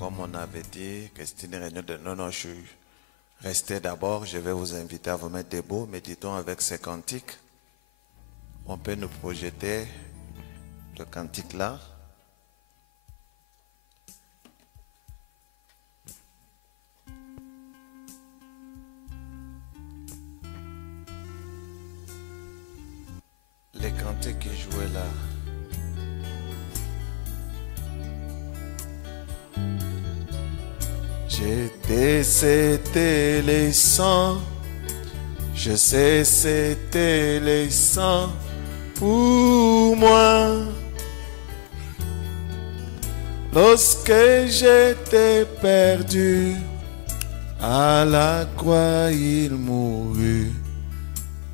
comme on avait dit, que c'est une réunion de non, je suis resté d'abord. Je vais vous inviter à vous mettre debout. Méditons avec ces cantiques. On peut nous projeter le cantique là. Les cantiques qui jouaient là. J'étais, c'était les sangs. Je sais, c'était les sangs pour moi. Lorsque j'étais perdu, à la croix il mourut.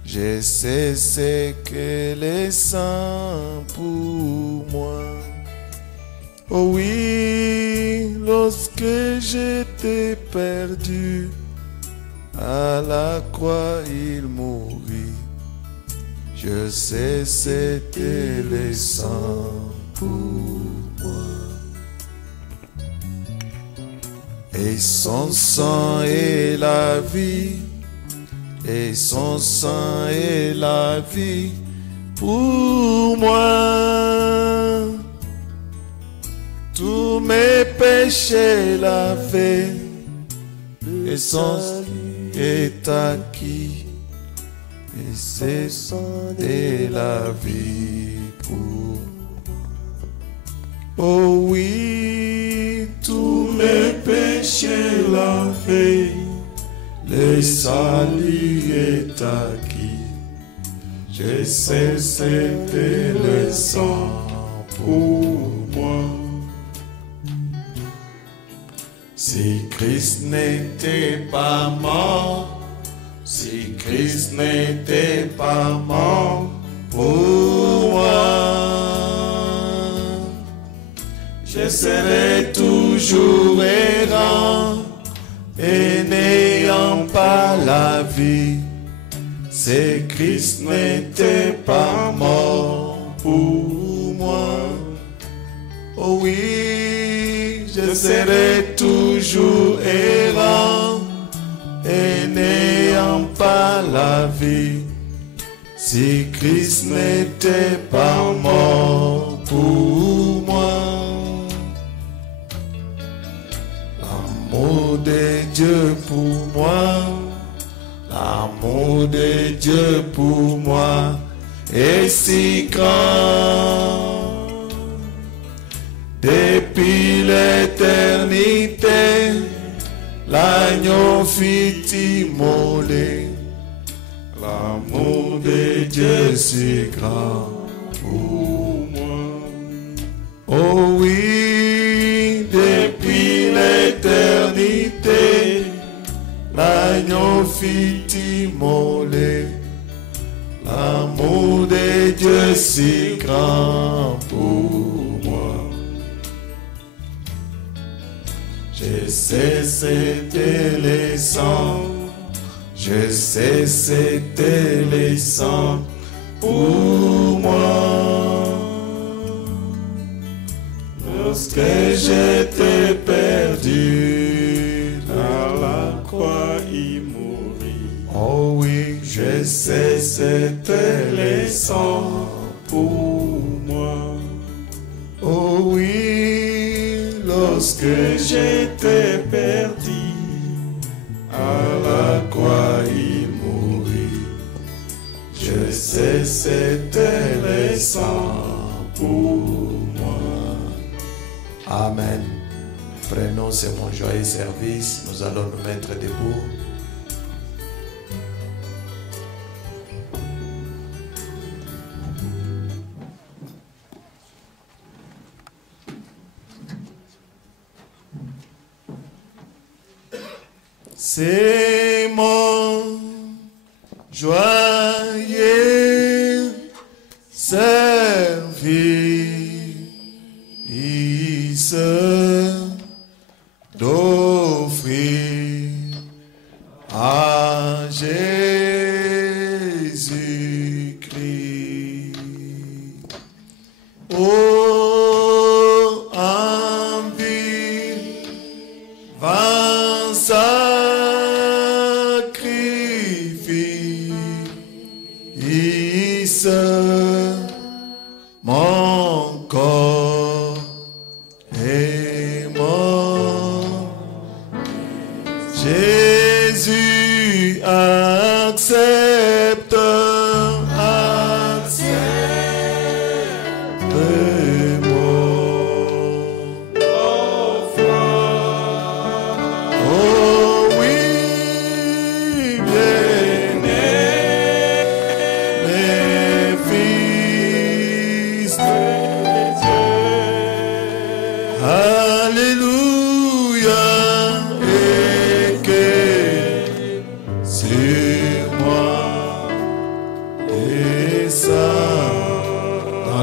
Je sais ce que les sangs pour moi. Oh oui, lorsque j'étais perdu, à la croix il mourut. Je sais c'était les sangs pour moi. Et son sang est la vie. Et son sang est la vie pour moi. Tous mes péchés lavés, et son sang est acquis. Et c'est sang de la vie pour moi. Oh oui, tous mes péchés lavés, le salut est acquis. Je sais c'était le sang pour moi. Si Christ n'était pas mort, si Christ n'était pas mort pour moi, je serais toujours errant et n'ayant pas la vie. Si Christ n'était pas mort pour moi, oh oui, je serais toujours errant et n'ayant pas la vie. Si Christ n'était pas mort pour moi. L'amour de Dieu pour moi, l'amour de Dieu pour moi est si grand. Depuis l'éternité, l'agneau fut immolé. L'amour de Dieu si grand pour moi. Oh oui, depuis l'éternité, l'agneau fut immolé. L'amour de Dieu si grand pour moi. Je sais c'était les sangs, je sais c'était les sangs pour moi. Lorsque j'étais perdu, à la croix il mourit. Oh oui, je sais c'était les sangs pour moi. Oh oui, lorsque j'étais perdu, à la croix il mourit. Je sais c'était les sangs pour moi. Amen. Prenons ce mon joyeux service. Nous allons nous mettre debout. C'est mon joyeux service d'offrir à Jésus-Christ. Oh, envie est mort. Jésus accepte,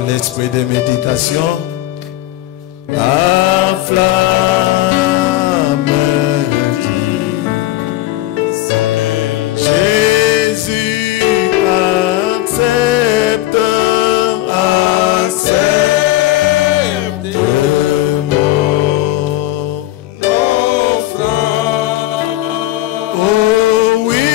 l'esprit de méditation, la flamme dit, Jésus accepte, accepte mon offrande. Oh oui,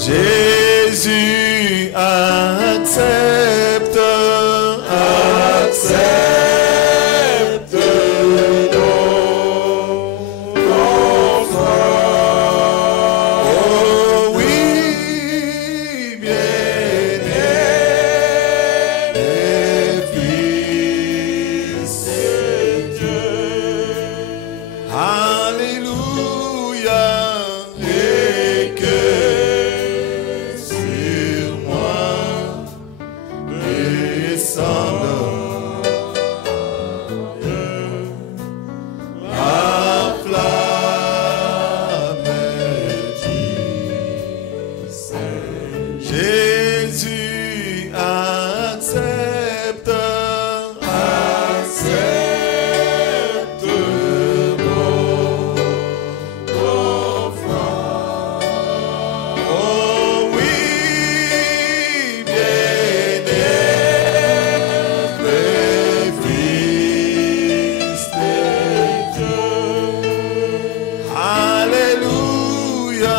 Jésus accepte, accepte nos offrandes. Oh oui, bien-aimés fils de Dieu. Alléluia. Et que Jésus accepte, accepte mon offrande. Oh oui, bien-aimés fils de Dieu. Alléluia.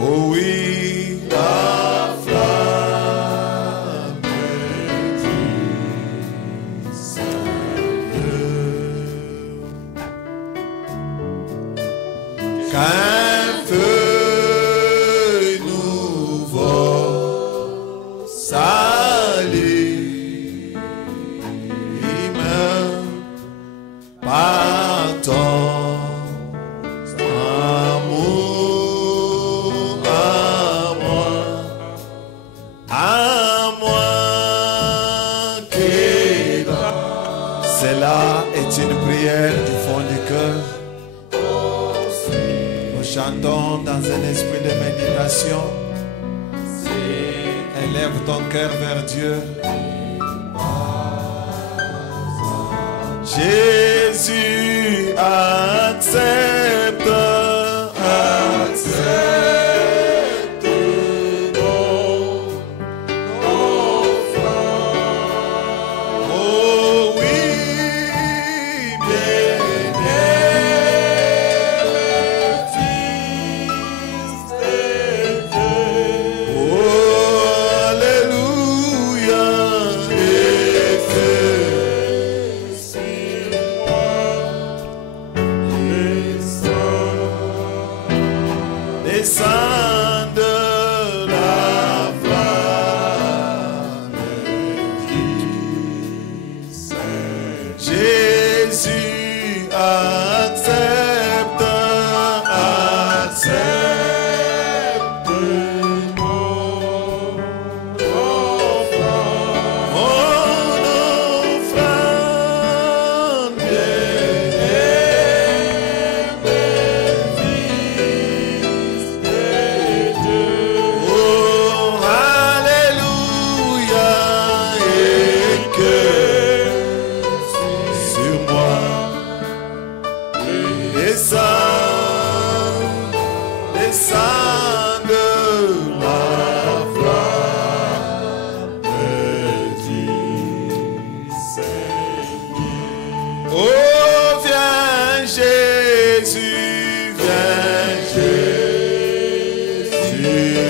Oh oui, la flamme du Seigneur. Qu'un feu nouveau s'allume par ton Cela est une prière du fond du cœur. Nous chantons dans un esprit de méditation. Élève ton cœur vers Dieu. Jésus accepte, accepte nos offrandes. Oh oui, bien-aimés fils Descends de la flamme, Jésus accepte, accepte mon offrande, oh, alléluia, et que sur moi descend, descend de la flamme du Seigneur. Oh, viens Jésus,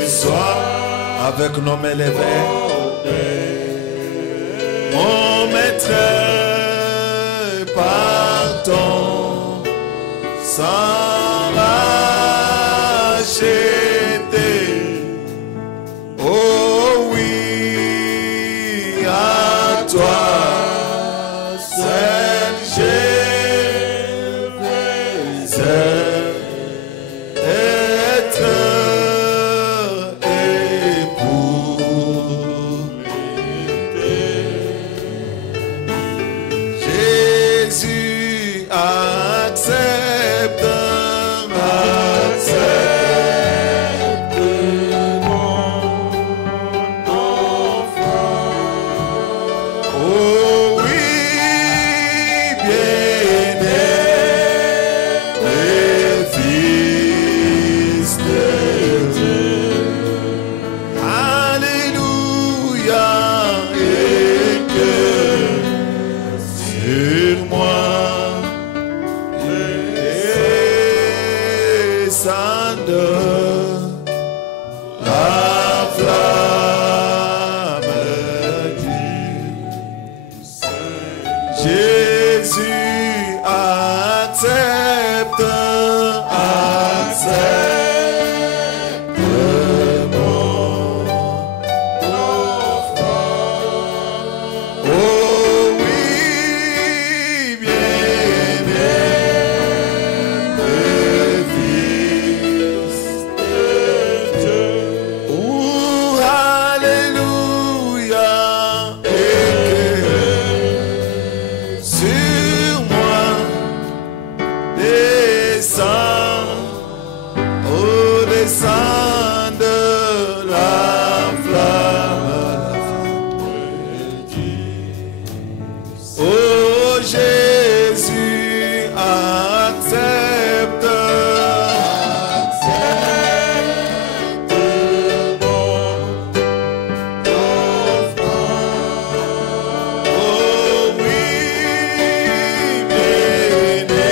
sois avec nos mains levées, mon maître, partons sans racheter. Oh oui, à toi seul je veux être époux. Jésus accepte, accepte mon offrande. Oh oui, bien-aimé fils de Dieu. Alléluia, et que sur moi descende la flamme du Seigneur. Jésus accepte, accepte mon offrande. Oh oui, bien-aimé fils de Dieu. Oh, alléluia, et que sur moi descend, oh, descend de la flamme du Seigneur. Oh, Jésus accepte, accepte mon offrande. Oh oui, bien-aimé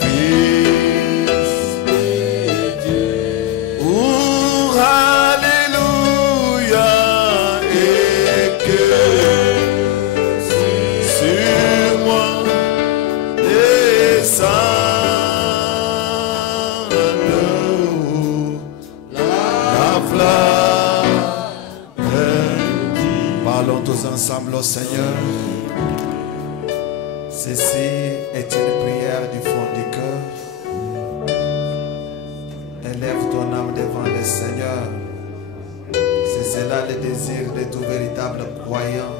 fils de Dieu. Oh, alléluia, et que sur moi descende la flamme. Parlons tous ensemble au Seigneur. Ceci est une prière du fond du cœur. Élève ton âme devant le Seigneur. C'est cela le désir de tout véritable croyant.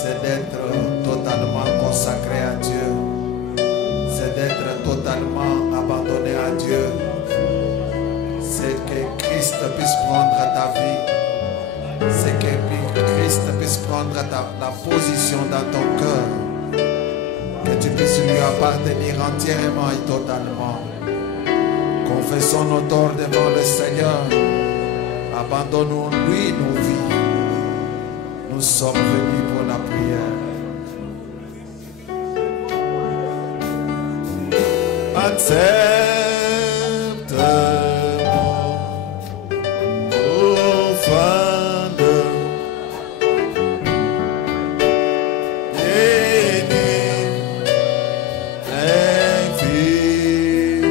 C'est d'être totalement consacré à Dieu. C'est d'être totalement abandonné à Dieu. C'est que Christ puisse prendre ta vie. C'est que Christ puisse prendre la position dans ton cœur. Que tu puisses lui appartenir entièrement et totalement. Confessons nos torts devant le Seigneur. Abandonnons-lui nos vies. Nous sommes venus pour la prière. Accepte mon offrande. Bénis un fils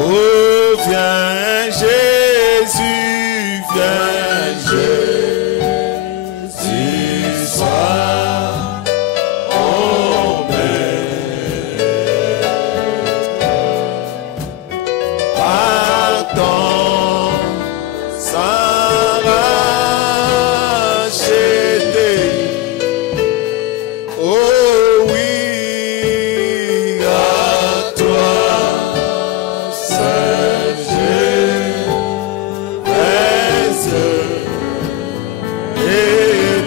Oh, viens Jésus, viens Jésus, sois au maître. Pardon, sans racheter. Oh oui, à toi, seul Jésus,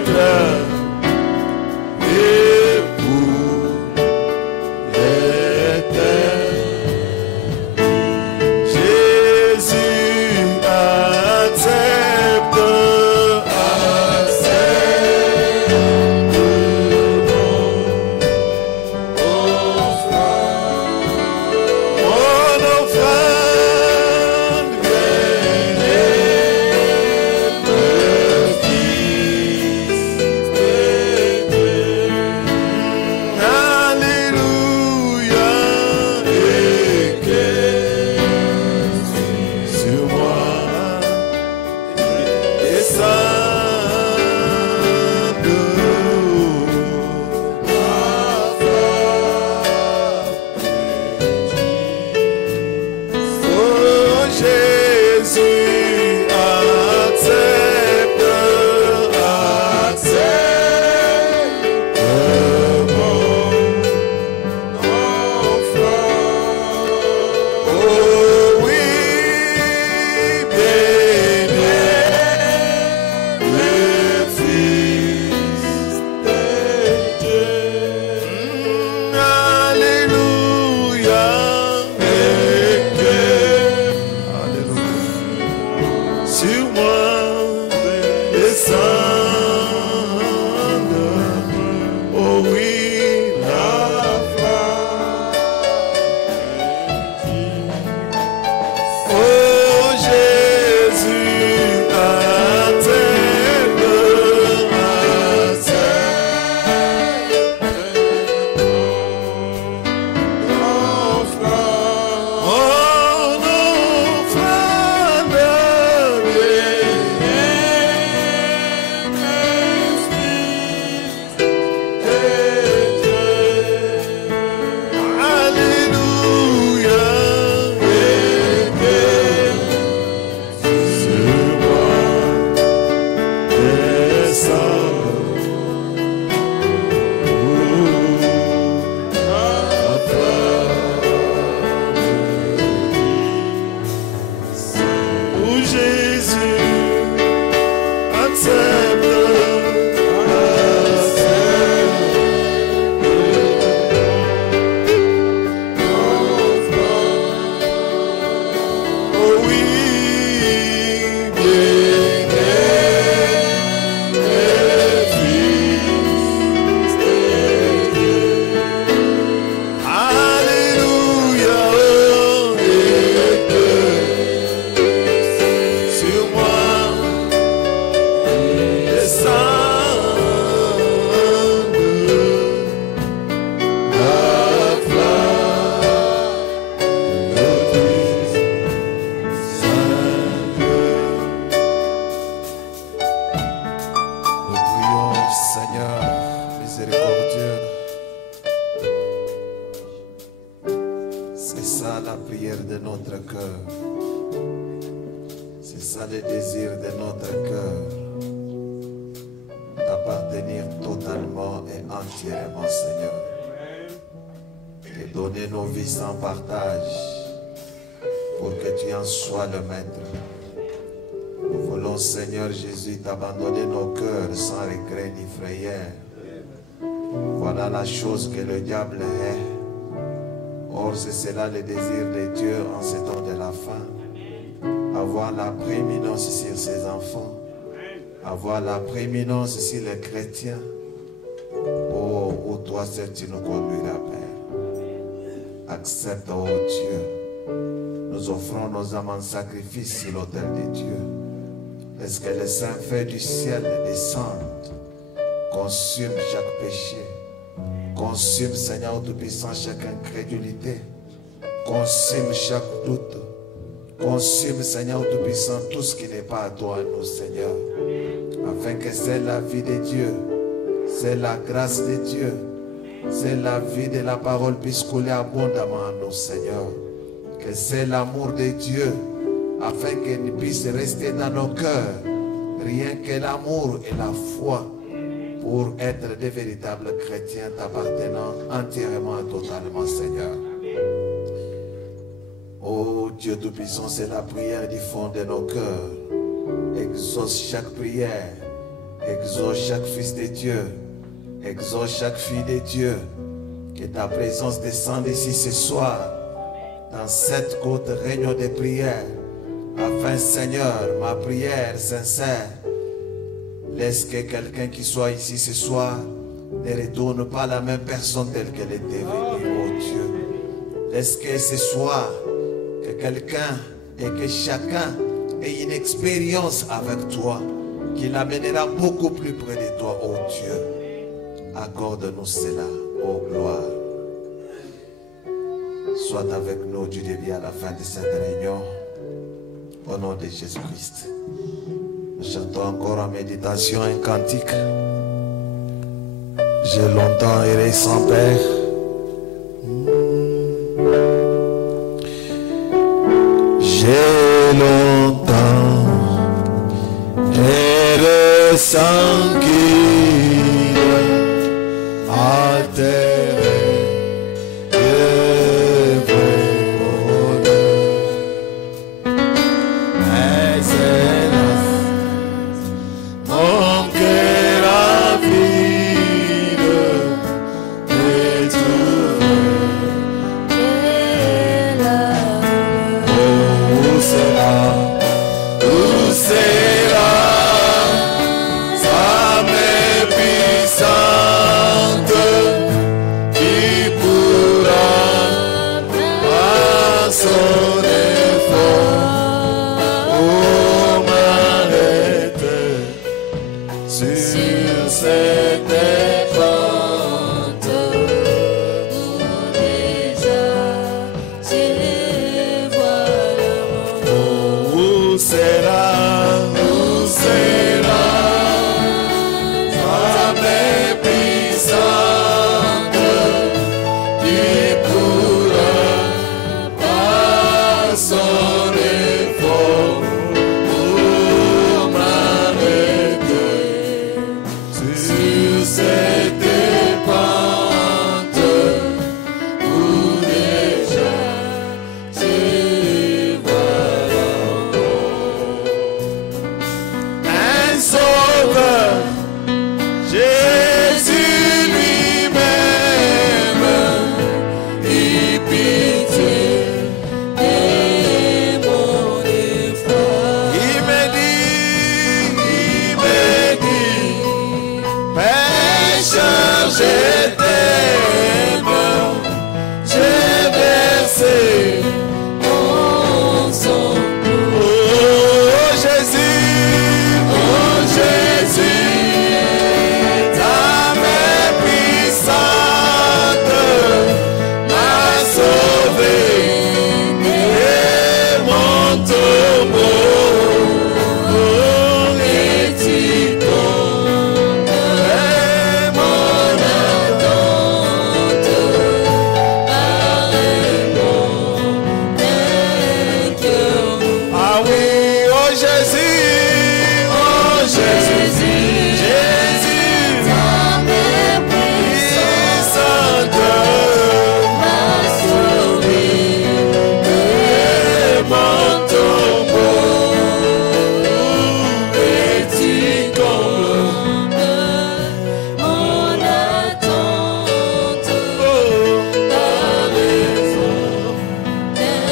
être époux l'éternel. Jésus accepte, mon offrande, le Fils de Dieu. Alléluia, et que sur moi descende oh Jésus, accepte mon offrande. Oh oui, bien-aimé, le Fils de Dieu. Alléluia, et que sur moi descende, oh oui, la oh Jésus, accepte mon offrande, alléluia, et que sur moi descende, oh Jésus, accepte, oh oui, bien-aimé, Fils de Dieu. Alléluia, oh, et que sur moi descende la flamme de Dieu Saint-Dieu. Nous prions, Seigneur miséricordieux. C'est ça la prière de notre cœur. C'est ça le désir de notre cœur. D'appartenir totalement et entièrement, Seigneur. Et donner nos vies sans partage pour que tu en sois le maître. Nous voulons, Seigneur Jésus, t'abandonner nos cœurs sans regret ni frayeur. Voilà la chose que le diable est. Or, c'est cela le désir de Dieu en ce temps de la fin. Avoir la prééminence sur ses enfants. Avoir la prééminence sur les chrétiens. Oh, où toi seul tu nous conduiras, Père. Accepte, oh Dieu. Nous offrons nos âmes en sacrifice sur l'autel de Dieu. Laisse que le Saint-Feu du ciel descende. Consume chaque péché. Consume, Seigneur Tout-Puissant, chaque incrédulité. Consume chaque doute. Consume, Seigneur Tout-Puissant, tout ce qui n'est pas à toi, nous, Seigneur. Afin que c'est la vie de Dieu, c'est la grâce de Dieu, c'est la vie de la parole puisse couler abondamment à nous, Seigneur. Que c'est l'amour de Dieu, afin qu'il puisse rester dans nos cœurs. Rien que l'amour et la foi pour être des véritables chrétiens t'appartenant entièrement et totalement, Seigneur. Oh Dieu Tout-Puissant, c'est la prière du fond de nos cœurs. Exauce chaque prière, exauce chaque fils de Dieu, exauce chaque fille de Dieu. Que ta présence descende ici ce soir, dans cette courte réunion de prière, afin, Seigneur, ma prière sincère, laisse que quelqu'un qui soit ici ce soir ne retourne pas la même personne telle qu'elle était venue, oh Dieu. Laisse que ce soir, que quelqu'un et que chacun ait une expérience avec toi qui l'amènera beaucoup plus près de toi, oh Dieu. Accorde-nous cela, oh gloire. Sois avec nous du début à la fin de cette réunion. Au nom de Jésus-Christ. Nous chantons encore en méditation un cantique. J'ai longtemps erré sans Père. J'ai longtemps erré sans guide, altéré de vrai bonheur. Mais hélas, mon cœur a vide de trouver. Où sera sa main puissante qui pourra par son effort m'arrêter sur cette pente où déjà tu vois le monde. Où sera sa main puissante qui pourra par son effort m'arrêter sur cette pente où déjà tu vois le monde. Un sauveur, Jésus lui-même, et pitié et mon effort. Il me dit, pécheur, je t'aime, j'ai versé mon sang. Oh Jésus, ta main puissante m'a sauvé et mon tombeau est-il comme mon attente par mon cœur. Ah oui, oh Jésus, Jésus, ta main puissante m'a sauvé et mon tombeau est-il comme mon attente par raison d'un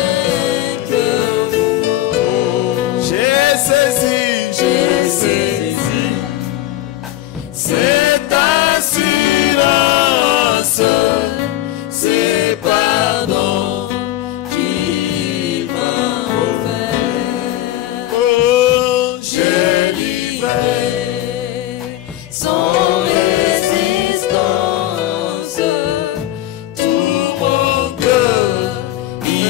cœur nouveau. J'ai saisi cette assurance, c'est pardon qu'il m'a offert. Oh, j'ai livré sans résistance tout mon cœur, il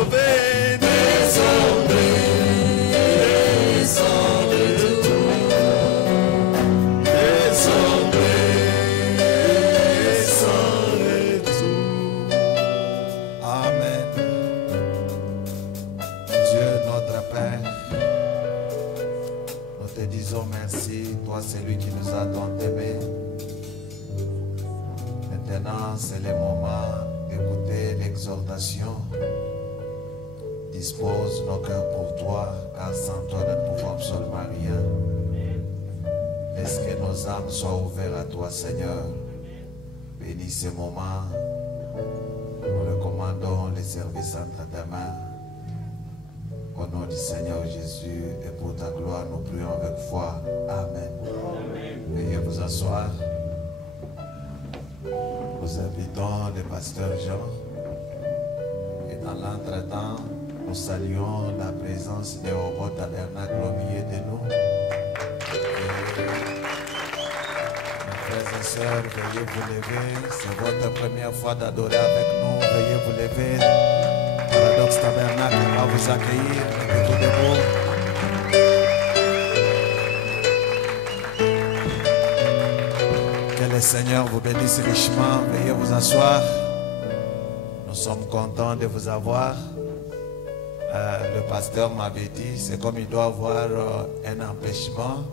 sauver, descendez, descendez tout, descendez, descendez tout. Amen. Dieu notre Père, nous te disons merci, toi celui qui nous a tant aimés. Maintenant, c'est le moment d'écouter l'exhortation. Dispose nos cœurs pour toi, car sans toi, nous ne pouvons absolument rien. Laisse que nos âmes soient ouvertes à toi, Seigneur. Bénis ce moment. Nous recommandons les services entre tes mains. Au nom du Seigneur Jésus et pour ta gloire, nous prions avec foi. Amen. Veuillez vous asseoir. Nous invitons le pasteur Jean. Et dans l'entretemps, nous saluons la présence de Homo Tabernacle au milieu de nous. Mes frères et sœurs, veuillez vous lever. C'est votre première fois d'adorer avec nous. Veuillez vous lever. Paradoxe Tabernacle va vous accueillir. Mettez-vous debout. Que le Seigneur vous bénisse richement. Veuillez vous asseoir. Nous sommes contents de vous avoir. Le pasteur m'avait dit, c'est comme il doit avoir un empêchement.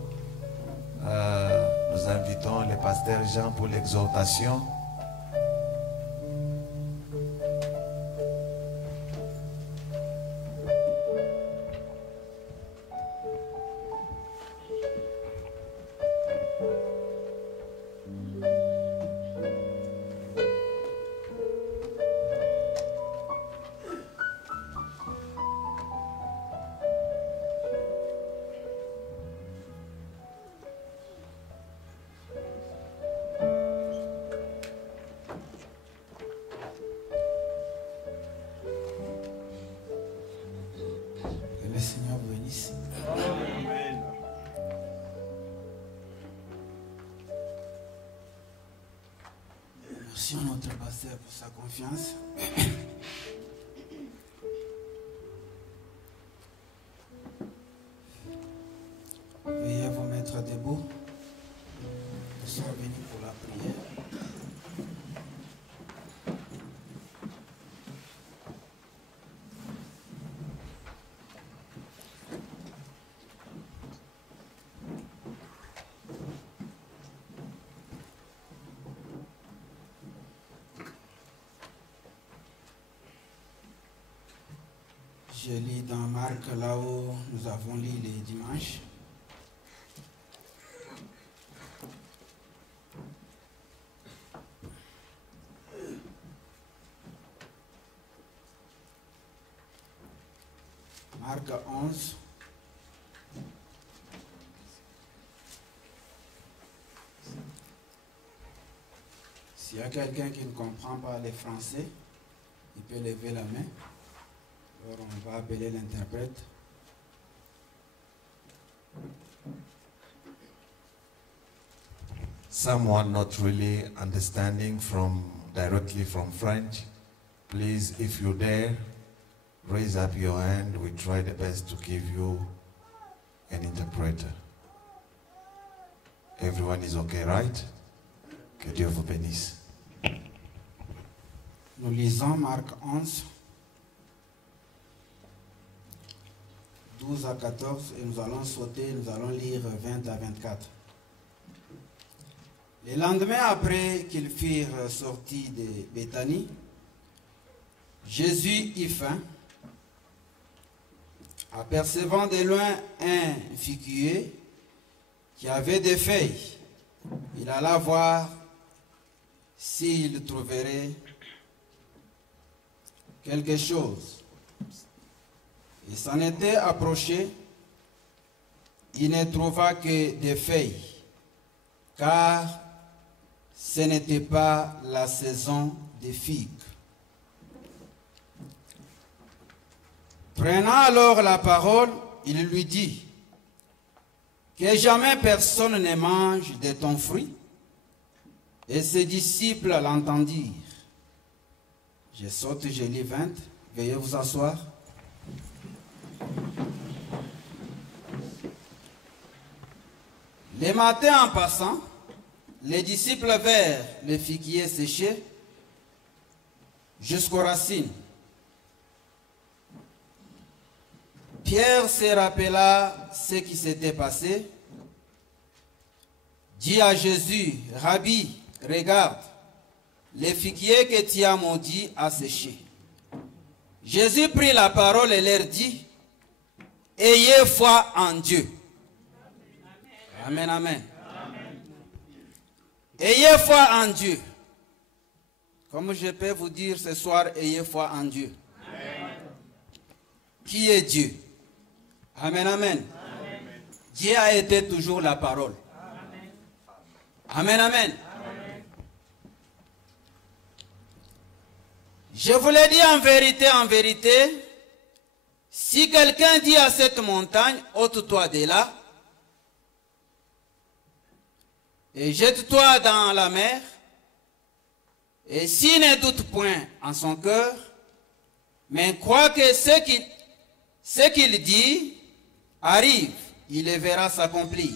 Nous invitons le pasteur Jean pour l'exhortation. Le Seigneur vous bénisse. Amen. Merci à notre pasteur pour sa confiance. Veuillez vous mettre debout. Nous sommes venus pour la prière. Je lis dans Marc, là où nous avons lu les dimanches. Marc 11. S'il y a quelqu'un qui ne comprend pas le français, il peut lever la main. Alors on va appeler l'interprète. Someone not really understanding directly from French, please, if you dare, raise up your hand. We try the best to give you an interpreter. Everyone is okay, right? Que Dieu vous bénisse. Nous lisons Marc 11, 12 à 14 et nous allons sauter, nous allons lire 20 à 24. Le lendemain, après qu'ils furent sortis de Béthanie, Jésus eut faim. Apercevant de loin un figuier qui avait des feuilles, il alla voir s'il trouverait quelque chose. Il s'en était approché, il ne trouva que des feuilles, car ce n'était pas la saison des figues. Prenant alors la parole, il lui dit, que jamais personne ne mange de ton fruit. Et ses disciples l'entendirent. Je saute, je lis 20. Veuillez vous asseoir. Les matins en passant, les disciples vinrent le figuier séché jusqu'aux racines. Pierre se rappela ce qui s'était passé, dit à Jésus, « Rabbi, regarde, le figuier que tu as maudit a séché. » Jésus prit la parole et leur dit, « Ayez foi en Dieu. » Amen, amen. Ayez foi en Dieu. Comme je peux vous dire ce soir, ayez foi en Dieu. Amen. Qui est Dieu? Amen, amen. Amen. Dieu a été toujours la parole. Amen, amen. Amen. Je vous l'ai dit en vérité, si quelqu'un dit à cette montagne, ôte-toi de là, et jette-toi dans la mer, et s'il ne doute point en son cœur, mais croit que ce qu'il dit arrive, il le verra s'accomplir.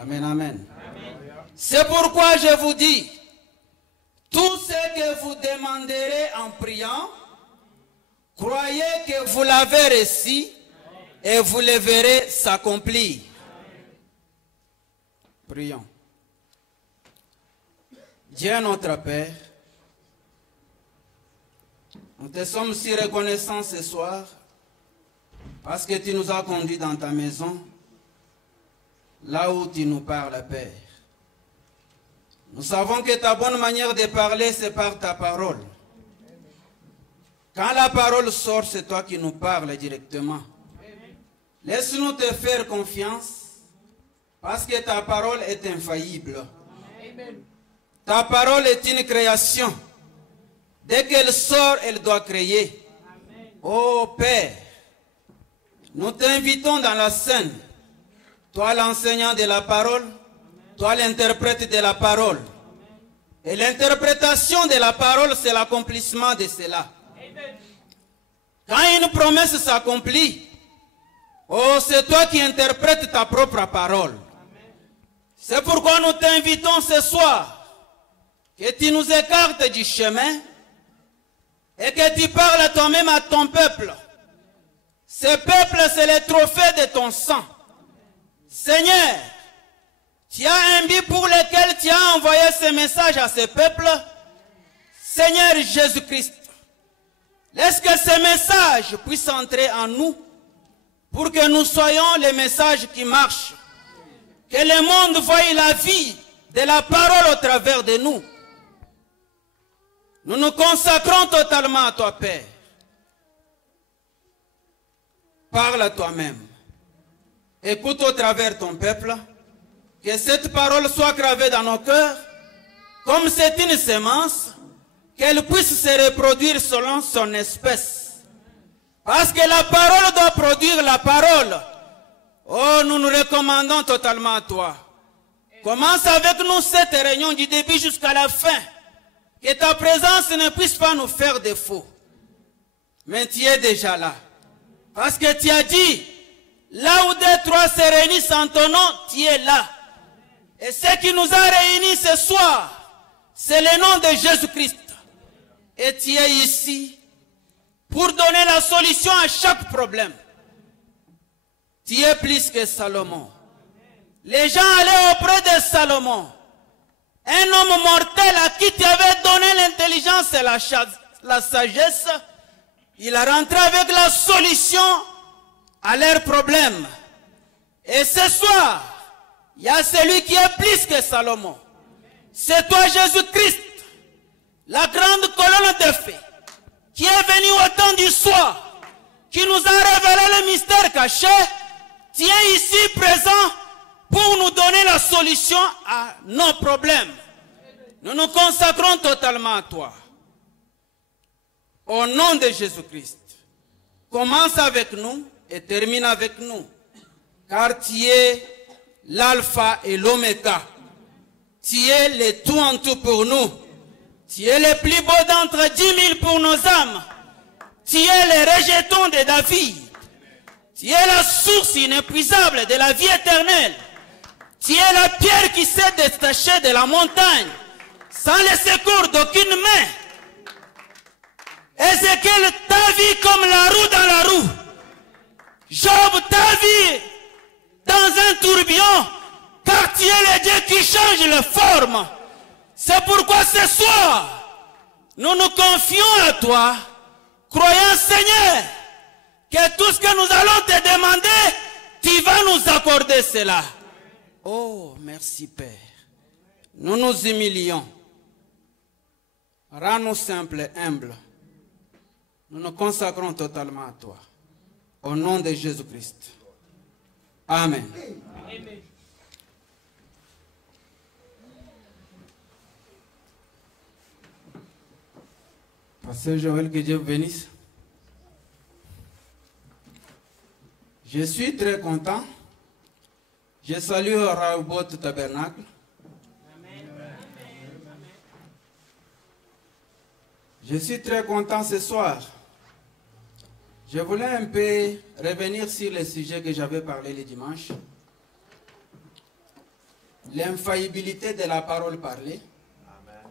Amen, amen. C'est pourquoi je vous dis, tout ce que vous demanderez en priant, croyez que vous l'avez reçu et vous le verrez s'accomplir. Prions. Dieu notre Père, nous te sommes si reconnaissants ce soir parce que tu nous as conduits dans ta maison, là où tu nous parles, Père. Nous savons que ta bonne manière de parler, c'est par ta parole. Quand la parole sort, c'est toi qui nous parles directement. Laisse-nous te faire confiance, parce que ta parole est infaillible. Ta parole est une création. Dès qu'elle sort, elle doit créer. Oh Père, nous t'invitons dans la scène. Toi l'enseignant de la parole, toi l'interprète de la parole. Et l'interprétation de la parole, c'est l'accomplissement de cela. Quand une promesse s'accomplit, oh, c'est toi qui interprètes ta propre parole. C'est pourquoi nous t'invitons ce soir, que tu nous écartes du chemin et que tu parles toi-même à ton peuple. Ce peuple, c'est le trophée de ton sang. Seigneur, tu as un but pour lequel tu as envoyé ce message à ce peuple. Seigneur Jésus-Christ, laisse que ce message puisse entrer en nous pour que nous soyons les messages qui marchent. Que le monde voie la vie de la parole au travers de nous. Nous nous consacrons totalement à toi, Père. Parle à toi-même. Écoute au travers ton peuple. Que cette parole soit gravée dans nos cœurs. Comme c'est une semence, qu'elle puisse se reproduire selon son espèce. Parce que la parole doit produire la parole. Oh, nous nous recommandons totalement à toi. Commence avec nous cette réunion du début jusqu'à la fin. Que ta présence ne puisse pas nous faire défaut. Mais tu es déjà là. Parce que tu as dit, là où 2, 3 se réunissent en ton nom, tu es là. Et ce qui nous a réunis ce soir, c'est le nom de Jésus-Christ. Et tu es ici pour donner la solution à chaque problème. Tu es plus que Salomon. Les gens allaient auprès de Salomon, un homme mortel à qui tu avais donné l'intelligence et la sagesse. Il a rentré avec la solution à leurs problèmes. Et ce soir, il y a celui qui est plus que Salomon. C'est toi Jésus-Christ, la grande colonne de feu, qui est venu au temps du soir, qui nous a révélé le mystère caché. Tu es ici présent pour nous donner la solution à nos problèmes. Nous nous consacrons totalement à toi. Au nom de Jésus-Christ, commence avec nous et termine avec nous. Car tu es l'alpha et l'oméga. Tu es le tout en tout pour nous. Tu es le plus beau d'entre 10 000 pour nos âmes. Tu es le rejeton de David. Tu es la source inépuisable de la vie éternelle. Tu es la pierre qui s'est détachée de la montagne, sans le secours d'aucune main. Ézéchiel t'a vu comme la roue dans la roue. Job t'a vu dans un tourbillon, car tu es le Dieu qui change les formes. C'est pourquoi ce soir, nous nous confions à toi, croyant Seigneur, que tout ce que nous allons te demander, tu vas nous accorder cela. Oh, merci Père. Nous nous humilions. Rends-nous simples et humbles. Nous nous consacrons totalement à toi. Au nom de Jésus-Christ. Amen. Amen. Pasteur Joël, que Dieu vous bénisse. Je suis très content. Je salue Raoubot Tabernacle. Je suis très content ce soir. Je voulais un peu revenir sur le sujet que j'avais parlé le dimanche. L'infaillibilité de la parole parlée.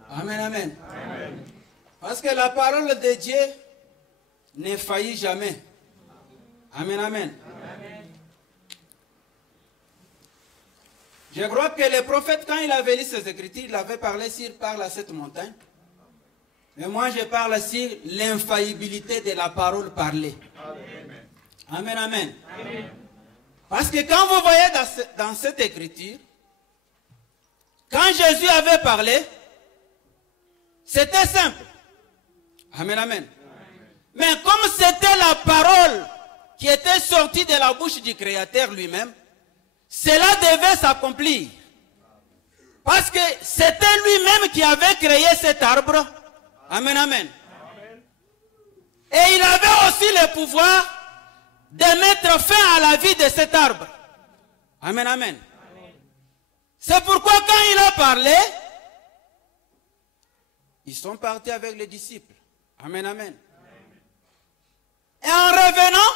Amen, amen. Amen. Parce que la parole de Dieu ne faillit jamais. Amen, amen. Je crois que le prophète, quand il avait lu ses écritures, il avait parlé sur parle à cette montagne. Mais moi, je parle sur l'infaillibilité de la parole parlée. Amen, amen. Amen. Parce que quand vous voyez dans cette écriture, quand Jésus avait parlé, c'était simple. Amen, amen. Mais comme c'était la parole qui était sortie de la bouche du Créateur lui-même, cela devait s'accomplir. Parce que c'était lui-même qui avait créé cet arbre. Amen, amen. Et il avait aussi le pouvoir de mettre fin à la vie de cet arbre. Amen, amen. C'est pourquoi quand il a parlé, ils sont partis avec les disciples. Amen, amen. Et en revenant,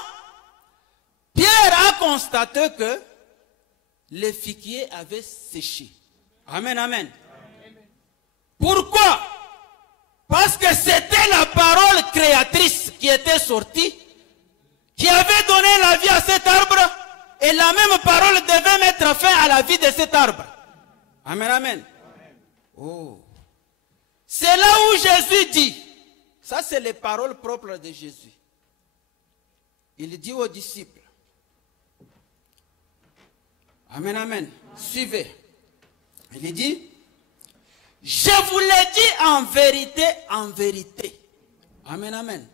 Pierre a constaté que le figuier avait séché. Amen, amen. Pourquoi? Parce que c'était la parole créatrice qui était sortie, qui avait donné la vie à cet arbre, et la même parole devait mettre fin à la vie de cet arbre. Amen, amen. Oh. C'est là où Jésus dit, ça c'est les paroles propres de Jésus. Il dit aux disciples, amen, amen, suivez. Il dit, je vous l'ai dit en vérité, en vérité. Amen, amen.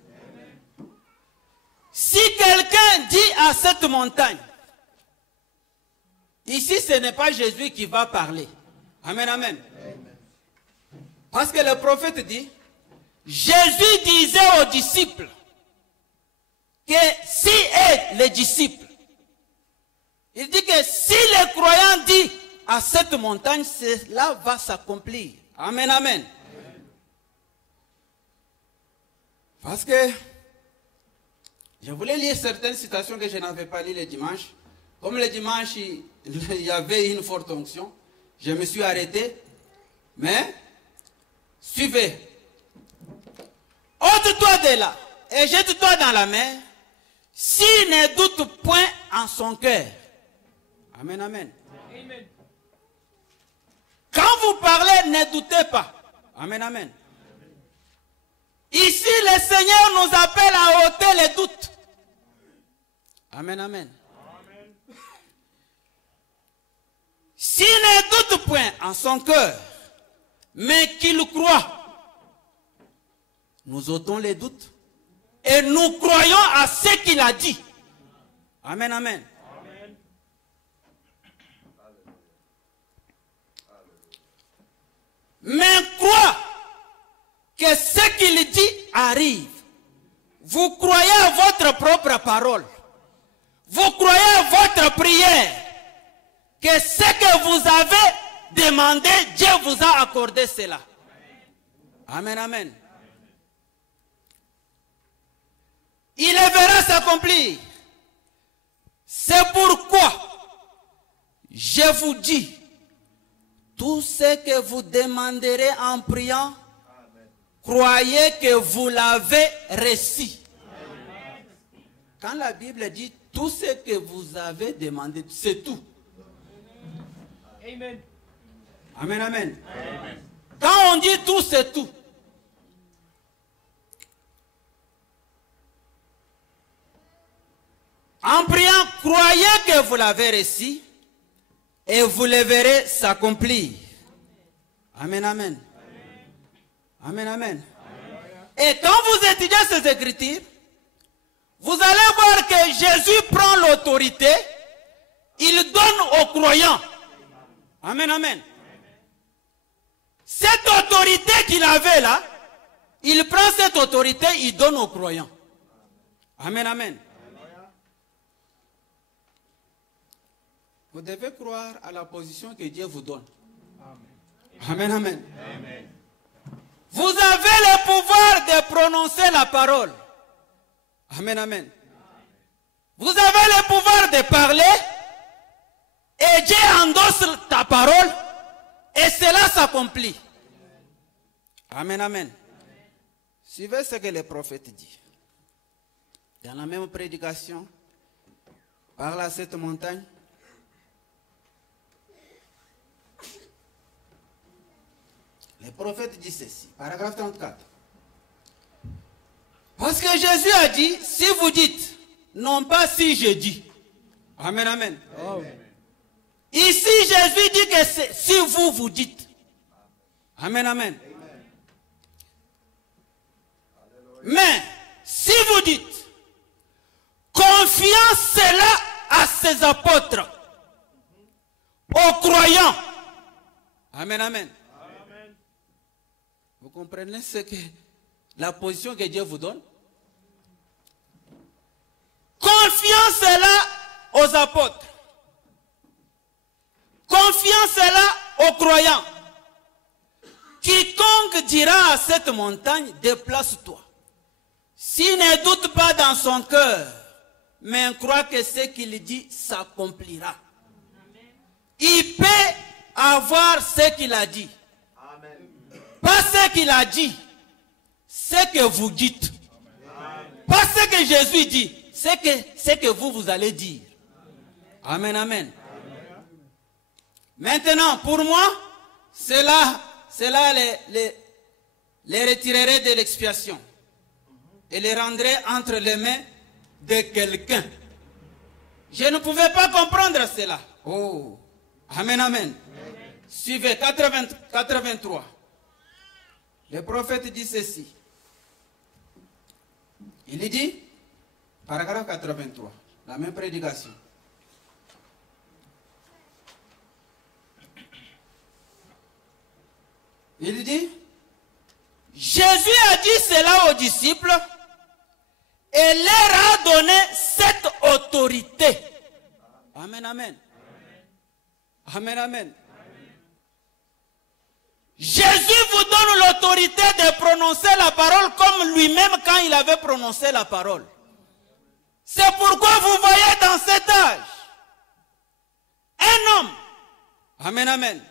Si quelqu'un dit à cette montagne, ici ce n'est pas Jésus qui va parler. Amen, amen. Parce que le prophète dit, Jésus disait aux disciples, que si les disciples, il dit que si les croyants disent à cette montagne, cela va s'accomplir. Amen, amen. Parce que je voulais lire certaines citations que je n'avais pas lues le dimanche. Comme le dimanche, il y avait une forte onction, je me suis arrêté. Mais, suivez. Ôte-toi de là et jette-toi dans la mer, s'il ne doute point en son cœur. Amen, amen. Amen. Quand vous parlez, ne doutez pas. Amen, amen. Ici, le Seigneur nous appelle à ôter les doutes. Amen, amen. S'il ne doute point en son cœur, mais qu'il croit, nous ôtons les doutes et nous croyons à ce qu'il a dit. Amen, amen. Mais crois que ce qu'il dit arrive. Vous croyez à votre propre parole. Vous croyez à votre prière. Que ce que vous avez demandé, Dieu vous a accordé cela. Amen, amen. s'accomplir. C'est pourquoi je vous dis, tout ce que vous demanderez en priant, croyez que vous l'avez reçu. Quand la Bible dit tout ce que vous avez demandé, c'est tout. Amen. Amen, amen. Amen. Quand on dit tout, c'est tout. En priant, croyez que vous l'avez reçu et vous le verrez s'accomplir. Amen, amen. Amen, amen. Et quand vous étudiez ces Écritures, vous allez voir que Jésus prend l'autorité, il donne aux croyants. Amen, amen. Cette autorité qu'il avait là, il prend cette autorité, il donne aux croyants. Amen, amen. Vous devez croire à la position que Dieu vous donne. Amen, amen. Amen. Vous avez le pouvoir de prononcer la parole. Amen, amen. Vous avez le pouvoir de parler et Dieu endosse ta parole et cela s'accomplit. Amen, amen. Suivez ce que le prophète dit. Dans la même prédication, parle à cette montagne. Le prophète dit ceci, paragraphe 34. Parce que Jésus a dit, si vous dites, non pas si je dis. Amen, amen. Amen. Ici, Jésus dit que c'est si vous dites. Amen, amen. Amen. Mais, si vous dites, confiant cela à ses apôtres, aux croyants. Amen, amen. Amen. Vous comprenez ce que la position que Dieu vous donne? Confiant cela aux apôtres. Confiant cela aux croyants. Quiconque dira à cette montagne, déplace-toi. S'il ne doute pas dans son cœur, mais croit que ce qu'il dit s'accomplira. Il peut avoir ce qu'il a dit. Amen. Pas ce qu'il a dit, ce que vous dites. Amen. Pas ce que Jésus dit, ce que vous allez dire. Amen, amen. Amen. Maintenant, pour moi, cela les retirerait de l'expiation et les rendrait entre les mains de quelqu'un. Je ne pouvais pas comprendre cela. Oh, amen, amen. Amen. Suivez, 83. Le prophète dit ceci. Il dit, paragraphe 83, la même prédication. Il dit, Jésus a dit cela aux disciples et leur a donné cette autorité. Amen, amen. Amen, amen. Jésus vous donne l'autorité de prononcer la parole comme lui-même quand il avait prononcé la parole. C'est pourquoi vous voyez dans cet âge un homme. Amen, amen.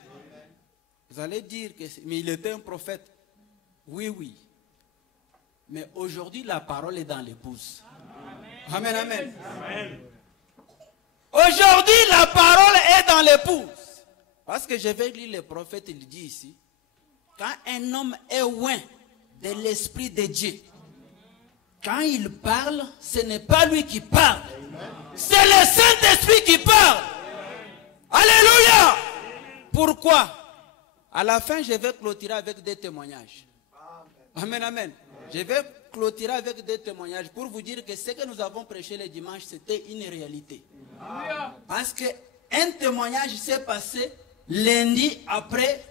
Vous allez dire qu'il était un prophète. Oui, oui. Mais aujourd'hui, la parole est dans l'épouse. Amen, amen. Amen. Aujourd'hui, la parole est dans l'épouse. Parce que je vais lire le prophète, il dit ici, quand un homme est loin de l'Esprit de Dieu, quand il parle, ce n'est pas lui qui parle. C'est le Saint-Esprit qui parle. Alléluia. Pourquoi? À la fin, je vais clôturer avec des témoignages. Amen, amen. Je vais clôturer avec des témoignages pour vous dire que ce que nous avons prêché le dimanche, c'était une réalité. Parce qu'un témoignage s'est passé lundi après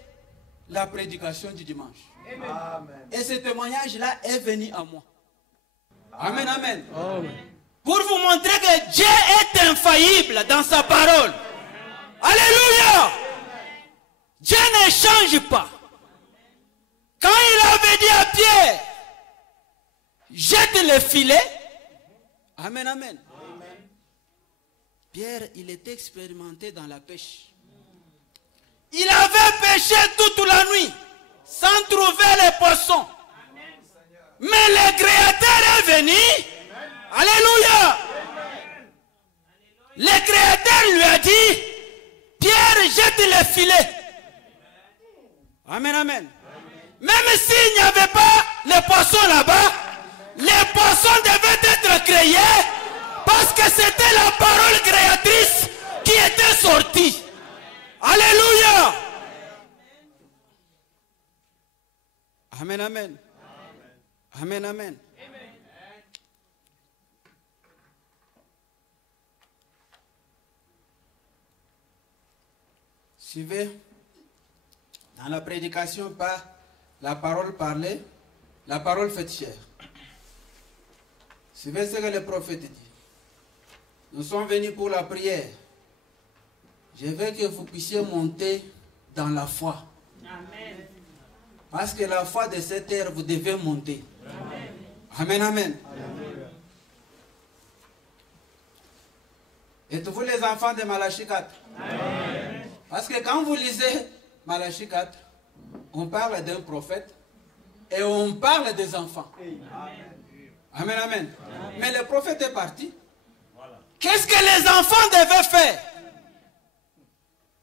la prédication du dimanche. Amen. Et ce témoignage-là est venu à moi. Amen, amen. Amen. Pour vous montrer que Dieu est infaillible dans sa parole. Alléluia. Dieu ne change pas. Quand il avait dit à Pierre, jette le filet, Amen, amen. Pierre, il était expérimenté dans la pêche. Il avait pêché toute la nuit sans trouver les poissons. Mais le Créateur est venu. Alléluia. Le Créateur lui a dit, Pierre, jette les filets. Amen, amen. Même s'il n'y avait pas les poissons là-bas, les poissons devaient être créés parce que c'était la parole créatrice qui était sortie. Alléluia. Amen, amen. Amen, amen. Suivez. Dans la prédication, pas la parole parlée, la parole faite chair. Suivez ce que le prophète dit. Nous sommes venus pour la prière. Je veux que vous puissiez monter dans la foi. Amen. Parce que la foi de cette ère, vous devez monter. Amen, amen. Amen. Amen. Êtes-vous les enfants de Malachie 4? Amen. Parce que quand vous lisez Malachie 4, on parle d'un prophète et on parle des enfants. Amen. Amen, amen. Amen. Mais le prophète est parti. Voilà. Qu'est-ce que les enfants devaient faire?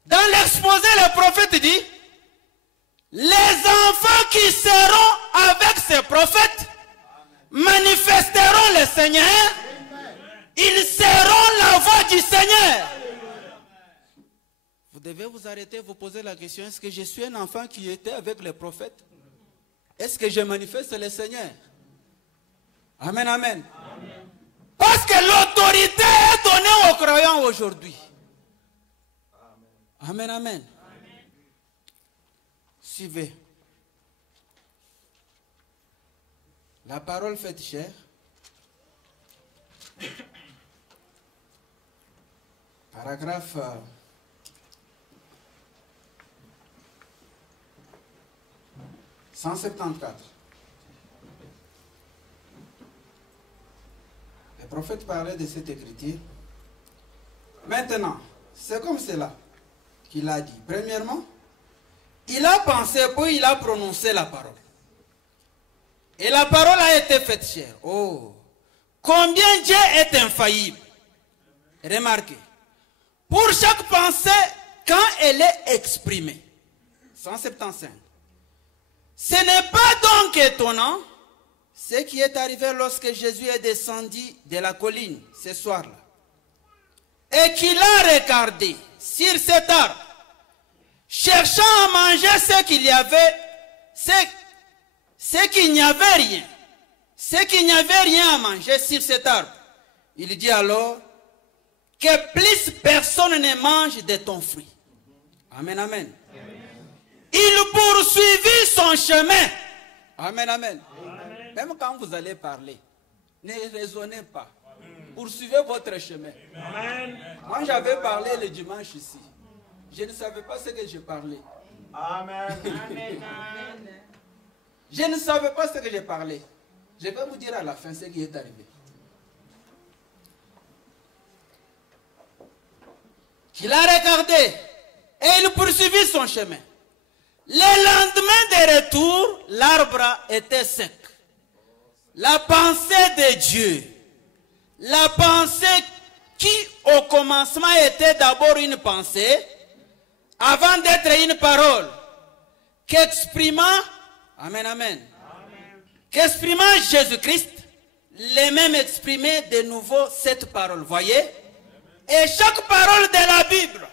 Dans l'exposé, le prophète dit, les enfants qui seront avec ces prophètes manifesteront le Seigneur. Ils seront la voix du Seigneur. Vous devez vous arrêter, vous poser la question, est-ce que je suis un enfant qui était avec les prophètes? Est-ce que je manifeste le Seigneur? Amen, amen. Amen. Parce que l'autorité est donnée aux croyants aujourd'hui. Amen, amen. Amen. Suivez. La parole faite chair. Paragraphe 174. Le prophète parlait de cette écriture. Maintenant, c'est comme cela qu'il a dit. Premièrement, il a pensé, puis il a prononcé la parole. Et la parole a été faite chair. Oh, combien Dieu est infaillible. Remarquez, pour chaque pensée, quand elle est exprimée, 175, ce n'est pas donc étonnant ce qui est arrivé lorsque Jésus est descendu de la colline ce soir-là et qu'il a regardé sur cet arbre, cherchant à manger ce qu'il y avait, ce qu'il n'y avait rien, ce qu'il n'y avait rien à manger sur cet arbre. Il dit alors que plus personne ne mange de ton fruit. Amen, amen. Il poursuivit son chemin. Amen, amen. Amen. Même quand vous allez parler, ne raisonnez pas. Poursuivez votre chemin. Amen. Moi, j'avais parlé le dimanche ici. Je ne savais pas ce que je parlais. Amen. Amen. Je ne savais pas ce que je parlais. Je vais vous dire à la fin ce qui est arrivé. Qu'il a regardé et il poursuivit son chemin. Le lendemain de retour, l'arbre était sec. La pensée de Dieu, la pensée qui au commencement était d'abord une pensée, avant d'être une parole, qu'exprimant, amen, amen, qu'exprimant Jésus-Christ, les mêmes exprimer de nouveau cette parole, voyez? Et chaque parole de la Bible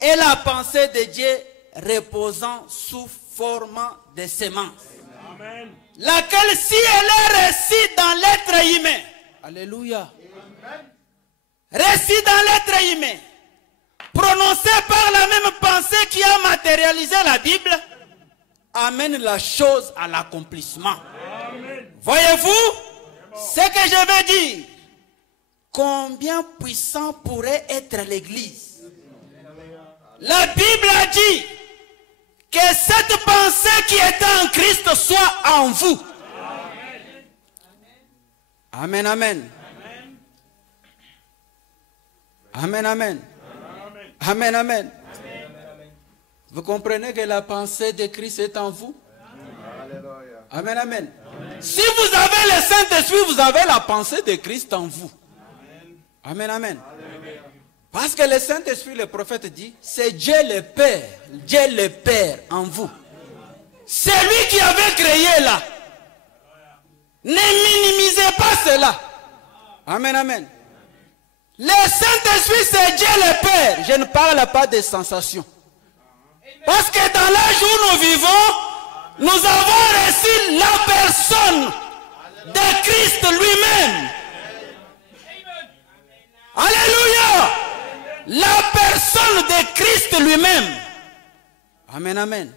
est la pensée de Dieu reposant sous forme de sémence. Amen. Laquelle, si elle est reçue dans l'être humain, alléluia, reçue dans l'être humain, prononcée par la même pensée qui a matérialisé la Bible, amène la chose à l'accomplissement. Voyez-vous ce que je veux dire? Combien puissant pourrait être l'Église? La Bible a dit que cette pensée qui est en Christ soit en vous. Amen, amen. Amen, amen. Amen, amen. Vous comprenez que la pensée de Christ est en vous? Amen, amen. Si vous avez le Saint-Esprit, vous avez la pensée de Christ en vous. Amen, amen. Parce que le Saint-Esprit, le prophète dit, c'est Dieu le Père en vous. C'est lui qui avait créé là. Ne minimisez pas cela. Amen, amen. Le Saint-Esprit, c'est Dieu le Père. Je ne parle pas des sensations. Parce que dans l'âge où nous vivons, nous avons reçu la personne de Christ lui-même. Alléluia. La personne de Christ lui-même. Amen, amen.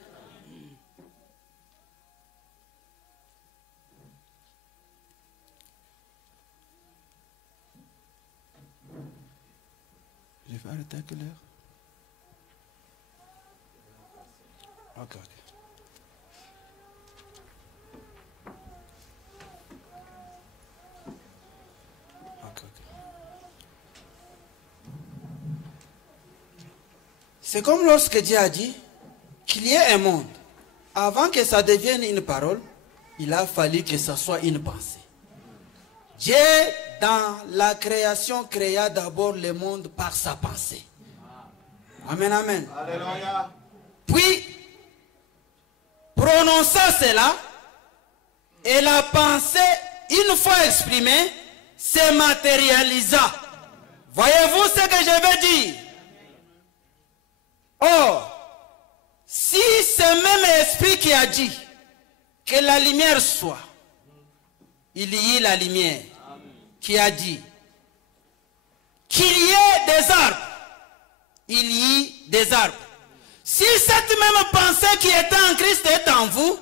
Je vais arrêter à quelle heure? Ok, ok. C'est comme lorsque Dieu a dit qu'il y ait un monde. Avant que ça devienne une parole, il a fallu que ça soit une pensée. Dieu, dans la création, créa d'abord le monde par sa pensée. Amen, amen. Alléluia. Puis, prononça cela, et la pensée, une fois exprimée, se matérialisa. Voyez-vous ce que je veux dire? Or, si ce même esprit qui a dit que la lumière soit, il y eut la lumière, qui a dit qu'il y ait des arbres, il y eut des arbres. Si cette même pensée qui est en Christ est en vous,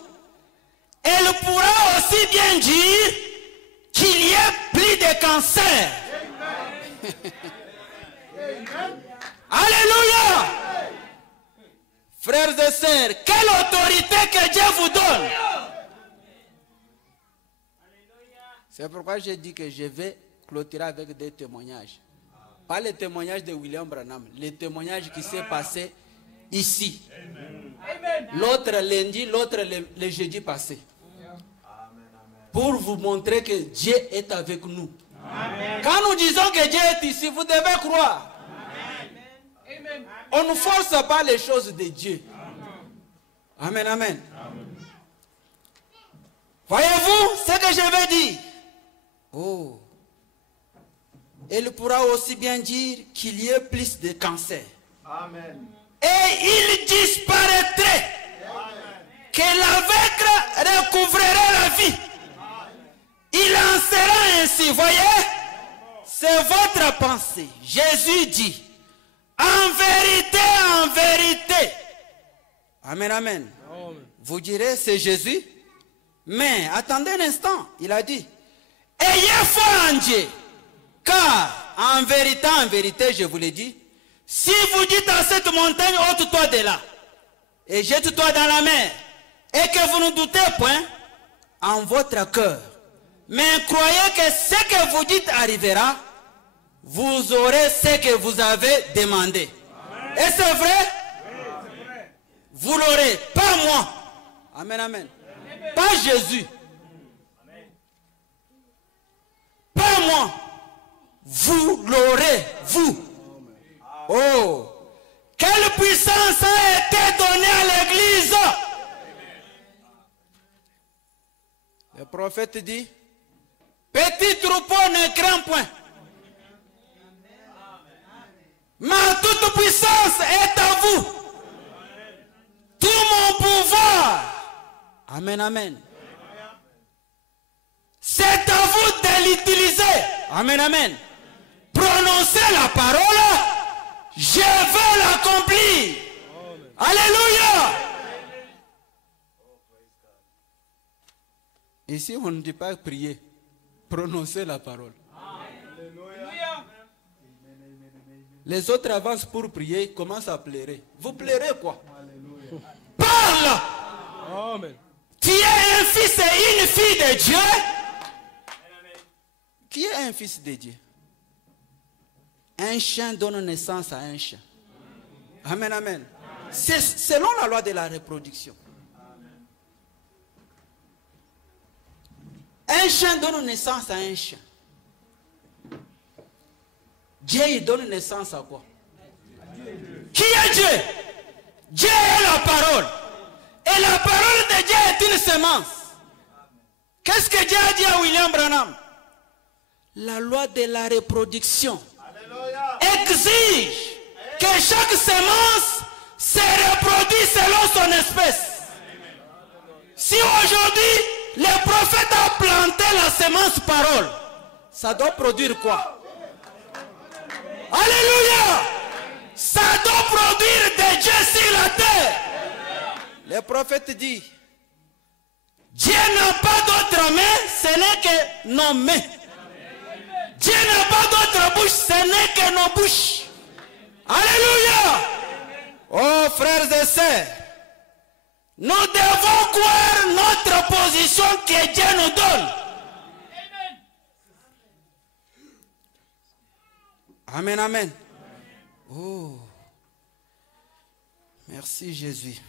elle pourra aussi bien dire qu'il y ait plus de cancer. Alléluia. Frères et sœurs, quelle autorité que Dieu vous donne. C'est pourquoi j'ai dit que je vais clôturer avec des témoignages. Pas les témoignages de William Branham, les témoignages qui s'est passé ici. L'autre lundi, l'autre le jeudi passé. Pour vous montrer que Dieu est avec nous. Quand nous disons que Dieu est ici, vous devez croire. On ne force pas les choses de Dieu. Amen, amen. Voyez-vous ce que je veux dire? Oh. Il pourra aussi bien dire qu'il y ait plus de cancer. Amen. Et il disparaîtrait. Que l'aveugle recouvrerait la vie. Il en sera ainsi. Voyez? C'est votre pensée. Jésus dit, en vérité. Amen, amen. Vous direz, c'est Jésus. Mais attendez un instant. Il a dit, ayez foi en Dieu. Car en vérité, je vous l'ai dit, si vous dites à cette montagne, ôte-toi de là, et jette-toi dans la mer, et que vous ne doutez point en votre cœur, mais croyez que ce que vous dites arrivera, vous aurez ce que vous avez demandé. Amen. Et c'est vrai? Vous l'aurez, pas moi. Amen, amen. Pas Jésus. Pas moi. Vous l'aurez, vous. Oh, quelle puissance a été donnée à l'église. Le prophète dit, petit troupeau ne craint point. Ma toute puissance est à vous. Tout mon pouvoir. Amen, amen. C'est à vous de l'utiliser. Amen, amen. Prononcez la parole. Je vais l'accomplir. Alléluia. Ici, on ne dit pas prier. Prononcez la parole. Alléluia. Les autres avancent pour prier, commencent à pleurer. Vous pleurez quoi? Alléluia. Parle. Amen. Tu es un fils et une fille de Dieu. Qui est un fils de Dieu? un chien donne naissance à un chien. Amen, amen. C'est selon la loi de la reproduction. Un chien donne naissance à un chien. Dieu, il donne naissance à quoi? Qui est Dieu? Dieu est la parole. Et la parole de Dieu est une semence. Qu'est-ce que Dieu a dit à William Branham? La loi de la reproduction exige que chaque semence se reproduise selon son espèce. Si aujourd'hui, le prophète a planté la semence parole, ça doit produire quoi? Alléluia! Ça doit produire des dieux sur la terre. Le prophète dit, Dieu n'a pas d'autre main, ce n'est que nos mains. Dieu n'a pas d'autre bouche, ce n'est que nos bouches. Alléluia! Oh frères et sœurs, nous devons croire notre position que Dieu nous donne. Amen, amen. Oh, merci Jésus.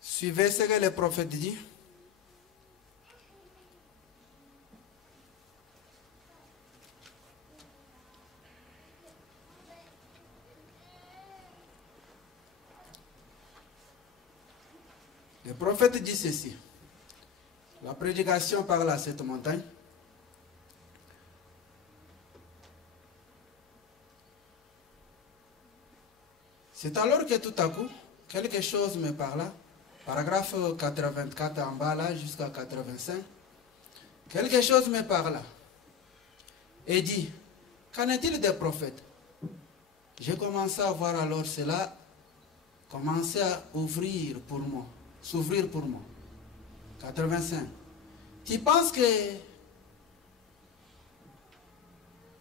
Suivez ce que le prophète dit. Le prophète dit ceci. La prédication parle à cette montagne. C'est alors que tout à coup, quelque chose me parla. Paragraphe 84 en bas là jusqu'à 85. Quelque chose me parla. Et dit, qu'en est-il des prophètes? J'ai commencé à voir alors cela commencer à ouvrir pour moi. S'ouvrir pour moi. 85. Tu penses que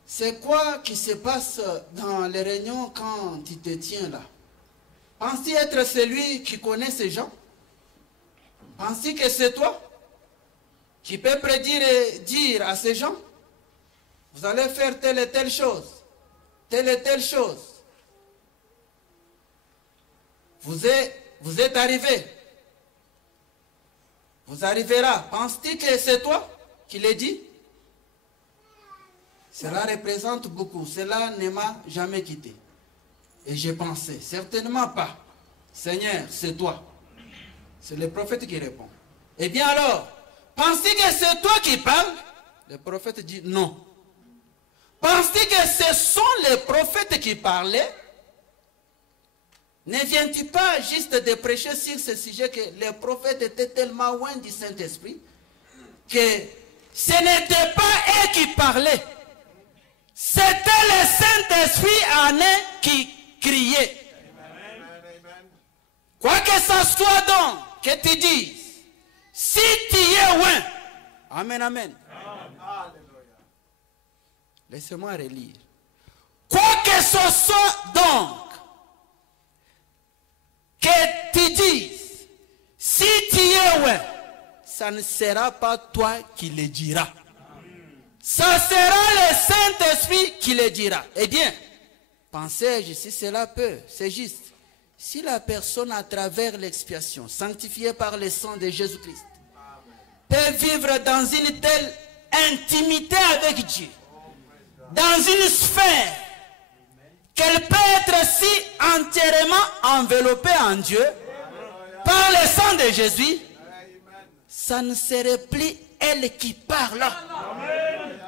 c'est quoi qui se passe dans les réunions quand tu te tiens là? Penses-tu être celui qui connaît ces gens? Penses-tu que c'est toi qui peux prédire et dire à ces gens, vous allez faire telle et telle chose, telle et telle chose. Vous êtes arrivé. Vous arriverez. Penses-tu que c'est toi qui l'ai dit? Cela représente beaucoup. Cela ne m'a jamais quitté. Et j'ai pensé, certainement pas. Seigneur, c'est toi. C'est le prophète qui répond. Eh bien alors, penses-tu que c'est toi qui parles? Le prophète dit non. Penses-tu que ce sont les prophètes qui parlaient? Ne viens-tu pas juste de prêcher sur ce sujet que les prophètes étaient tellement loin du Saint-Esprit que ce n'était pas eux qui parlaient. C'était le Saint-Esprit en eux qui criait. Quoi que ce soit donc que tu dises, si tu es loin, amen, amen. Laissez-moi relire. Quoi que ce soit donc que tu dises, si tu es loin, ça ne sera pas toi qui le diras. Ça sera le Saint-Esprit qui le dira. Eh bien, pensez-je, si cela peut, c'est juste. Si la personne, à travers l'expiation, sanctifiée par le sang de Jésus-Christ, peut vivre dans une telle intimité avec Dieu, dans une sphère, qu'elle peut être si entièrement enveloppée en Dieu, par le sang de Jésus, ça ne serait plus elle qui parle.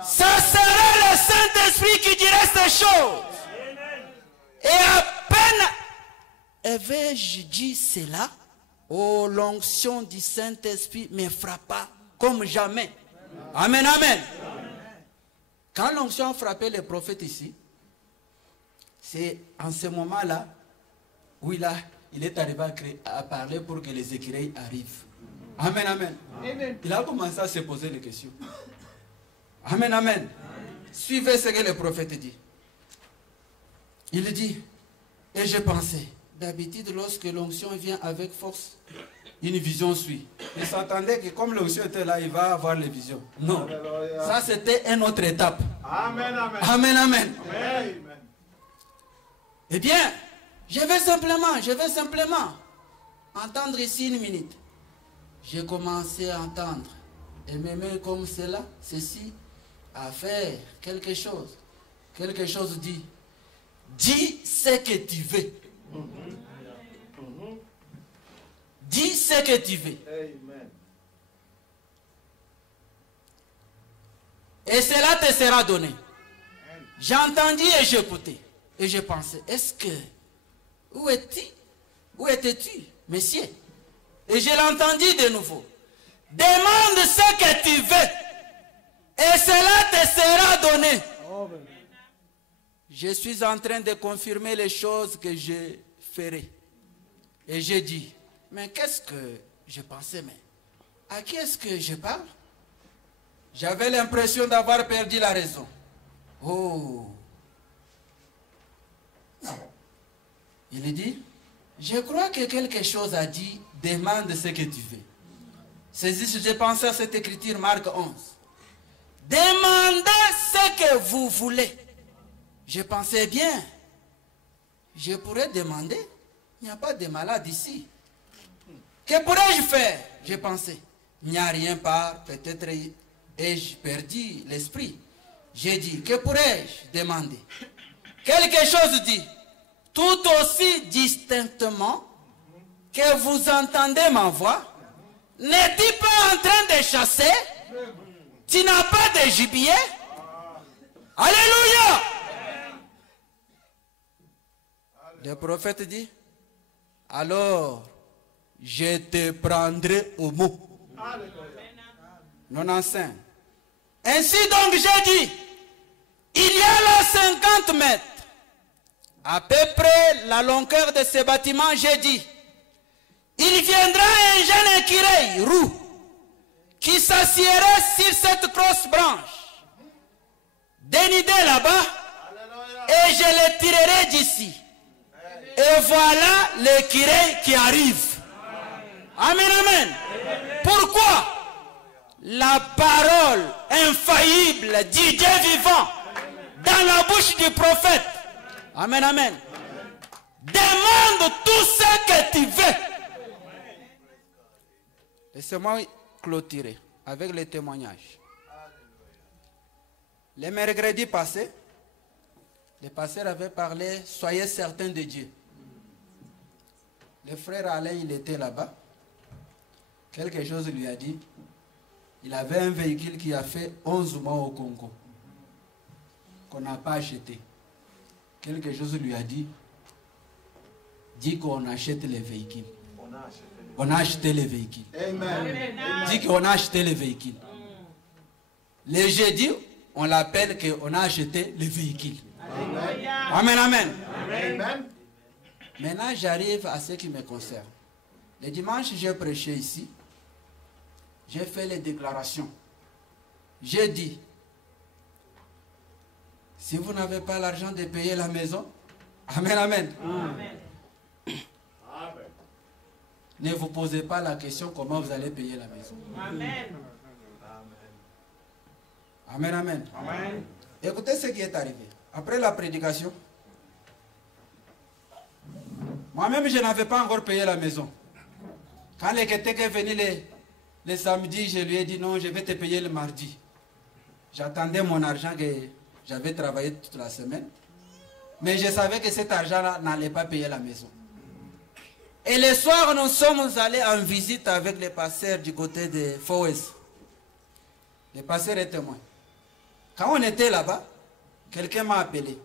Ça serait le Saint-Esprit qui dirait ces choses. Et à peine avais-je dit cela, oh, l'onction du Saint-Esprit me frappa comme jamais. Amen, amen. Quand l'onction frappait les prophètes ici, c'est en ce moment-là où il est arrivé à parler pour que les écureuils arrivent. Amen, amen. Amen. Il a commencé à se poser les questions. Amen, amen. Suivez ce que le prophète dit. Il dit, et je pensais, d'habitude, lorsque l'onction vient avec force, une vision suit. Il s'attendait que comme l'onction était là, il va avoir les visions. Non. Ça, c'était une autre étape. Amen, amen. Amen, amen. Amen. Eh bien, je vais simplement entendre ici une minute. J'ai commencé à entendre. Et mes mains comme cela, ceci, à faire quelque chose. Quelque chose dit. Dis ce que tu veux. Dis ce que tu veux. Amen. Et cela te sera donné. J'ai entendu et j'ai écouté. Et je pensais, est-ce que... Où es-tu? Où étais-tu, monsieur? Et je l'ai entendu de nouveau. Demande ce que tu veux. Et cela te sera donné. Amen. Je suis en train de confirmer les choses que je ferai. Et j'ai dit, mais qu'est-ce que je pensais, mais à qui est-ce que je parle? J'avais l'impression d'avoir perdu la raison. Oh. Il dit, je crois que quelque chose a dit, demande ce que tu veux. Saisis, j'ai pensé à cette écriture, Marc 11. Demandez ce que vous voulez. Je pensais bien, je pourrais demander, il n'y a pas de malade ici. Que pourrais-je faire? Je pensais, il n'y a rien par, peut-être ai-je perdu l'esprit. J'ai dit, que pourrais-je demander? Quelque chose dit, tout aussi distinctement que vous entendez ma voix. N'es-tu pas en train de chasser? Tu n'as pas de gibier? Alléluia! Le prophète dit, alors je te prendrai au mot. 95. Ainsi donc j'ai dit, il y a là 50 mètres. À peu près la longueur de ce bâtiment, j'ai dit, il viendra un jeune écureuil roux qui s'assierait sur cette grosse branche, dénudé là-bas, et je le tirerai d'ici. Et voilà l'écureuil qui arrive. Amen, amen. Pourquoi? La parole infaillible du Dieu vivant dans la bouche du prophète. Amen, amen. Demande tout ce que tu veux. Laissez-moi clôturer avec les témoignages. Le mercredi passé, le pasteur avait parlé, soyez certains de Dieu. Le frère Alain, il était là-bas. Quelque chose lui a dit. Il avait un véhicule qui a fait 11 mois au Congo, qu'on n'a pas acheté. Quelque chose lui a dit. Dit qu'on achète les véhicules. On a acheté les véhicules. Amen. Dit qu'on a acheté les véhicules. Le jeudi, on l'appelle qu'on a acheté les véhicules. Amen, amen. Amen. Maintenant, j'arrive à ce qui me concerne. Le dimanche, j'ai prêché ici. J'ai fait les déclarations. J'ai dit, si vous n'avez pas l'argent de payer la maison, amen, amen. Amen. Ne vous posez pas la question comment vous allez payer la maison. Amen. Amen, amen. Amen. Écoutez ce qui est arrivé. Après la prédication, moi-même, je n'avais pas encore payé la maison. Quand le Keteke est venu le samedi, je lui ai dit non, je vais te payer le mardi. J'attendais mon argent que j'avais travaillé toute la semaine. Mais je savais que cet argent-là n'allait pas payer la maison. Et le soir, nous sommes allés en visite avec le pasteur du côté de Fowes. Le pasteur est témoin. Quand on était là-bas, quelqu'un m'a appelé.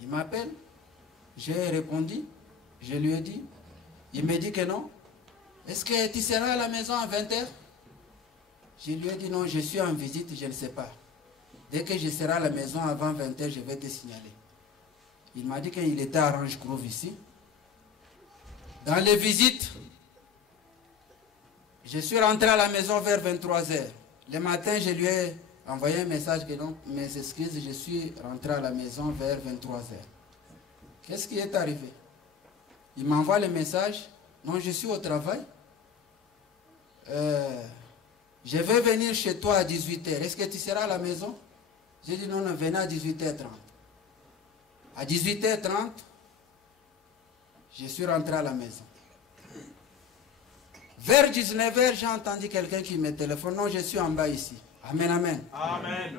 Il m'appelle. J'ai répondu. Je lui ai dit. Il me dit que non. Est-ce que tu seras à la maison à 20h? Je lui ai dit non, je suis en visite, je ne sais pas. Dès que je serai à la maison avant 20h, je vais te signaler. Il m'a dit qu'il était à Range Grove ici. Dans les visites, je suis rentré à la maison vers 23h. Le matin, je lui ai envoyé un message que non, mes excuses, je suis rentré à la maison vers 23h. Qu'est-ce qui est arrivé? Il m'envoie le message. Non, je suis au travail. Je vais venir chez toi à 18h. Est-ce que tu seras à la maison? J'ai dit non, non, venez à 18h30. À 18h30, je suis rentré à la maison. Vers 19h, j'ai entendu quelqu'un qui me téléphone. Non, je suis en bas ici. Amen, amen. Amen.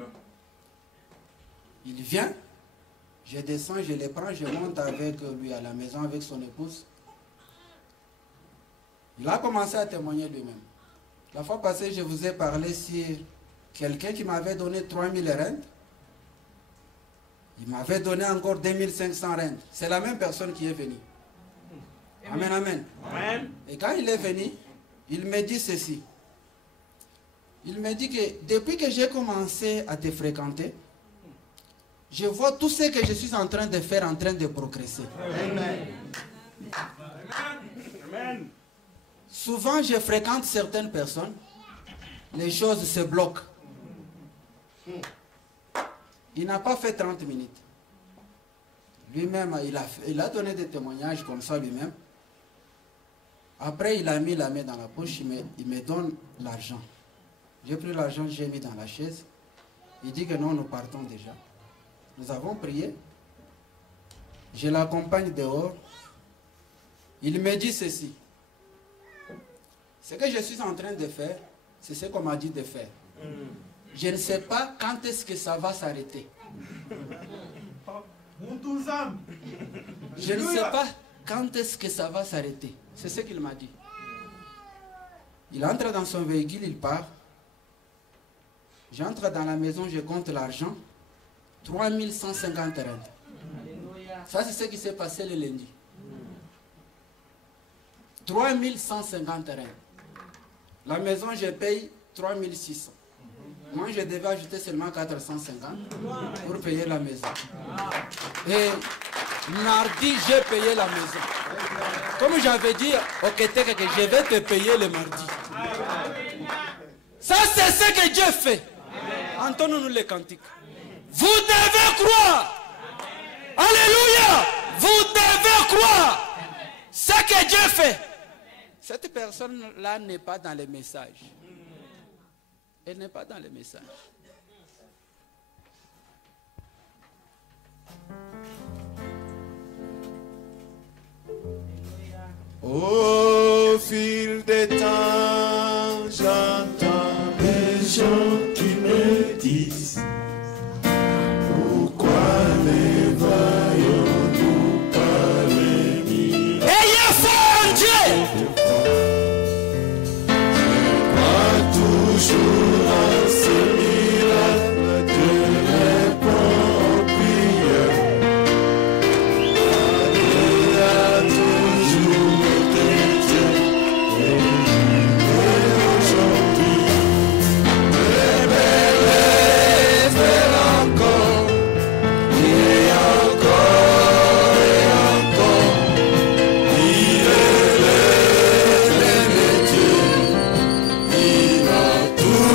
Il vient, je descends, je le prends, je monte avec lui à la maison, avec son épouse. Il a commencé à témoigner lui-même. La fois passée, je vous ai parlé sur quelqu'un qui m'avait donné 3000 rentes. Il m'avait donné encore 2500 rentes. C'est la même personne qui est venue. Amen, amen. Amen. Et quand il est venu, il me dit ceci. Il me dit que depuis que j'ai commencé à te fréquenter, je vois tout ce que je suis en train de faire en train de progresser. Amen. Amen. Souvent, je fréquente certaines personnes, les choses se bloquent. Il n'a pas fait 30 minutes. Lui-même, il a donné des témoignages comme ça lui-même. Après, il a mis la main dans la poche, il me donne l'argent. J'ai pris l'argent, j'ai mis dans la chaise. Il dit que non, nous partons déjà. Nous avons prié. Je l'accompagne dehors. Il me dit ceci. Ce que je suis en train de faire, c'est ce qu'on m'a dit de faire. Je ne sais pas quand est-ce que ça va s'arrêter. Je ne sais pas quand est-ce que ça va s'arrêter. C'est ce qu'il m'a dit. Il entre dans son véhicule, il part. J'entre dans la maison, je compte l'argent. 3150 rentes. Ça, c'est ce qui s'est passé le lundi. 3150 rentes. La maison, je paye 3600. Moi, je devais ajouter seulement 450 pour payer la maison. Et mardi, j'ai payé la maison. Comme j'avais dit au Kétek que je vais te payer le mardi. Ça, c'est ce que Dieu fait. Entendons-nous les cantiques. Vous devez croire. Alléluia. Vous devez croire ce que Dieu fait. Cette personne-là n'est pas dans les messages. Elle n'est pas dans les messages. Au fil des temps, j'entends des gens qui me disent pourquoi ne voyons-nous pas venir? Ayez foi en Dieu. Je crois toujours à ce miracle de répondre aux prières. À toujours été Dieu et aujourd'hui. Révélez, faire encore et encore et encore. Il est le Dieu. Il va tout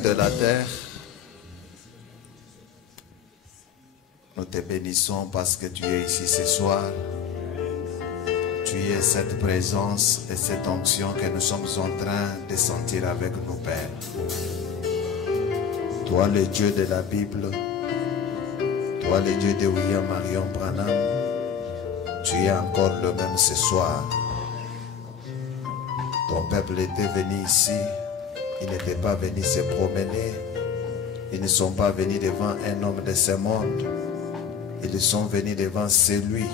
de la terre, nous te bénissons parce que tu es ici ce soir. Tu es cette présence et cette onction que nous sommes en train de sentir avec nous, Père. Toi, le Dieu de la Bible, toi, le Dieu de William Marion Branham, tu es encore le même ce soir. Ton peuple était venu ici, il n'était pas venu se promener, ils ne sont pas venus devant un homme de ce monde, ils sont venus devant celui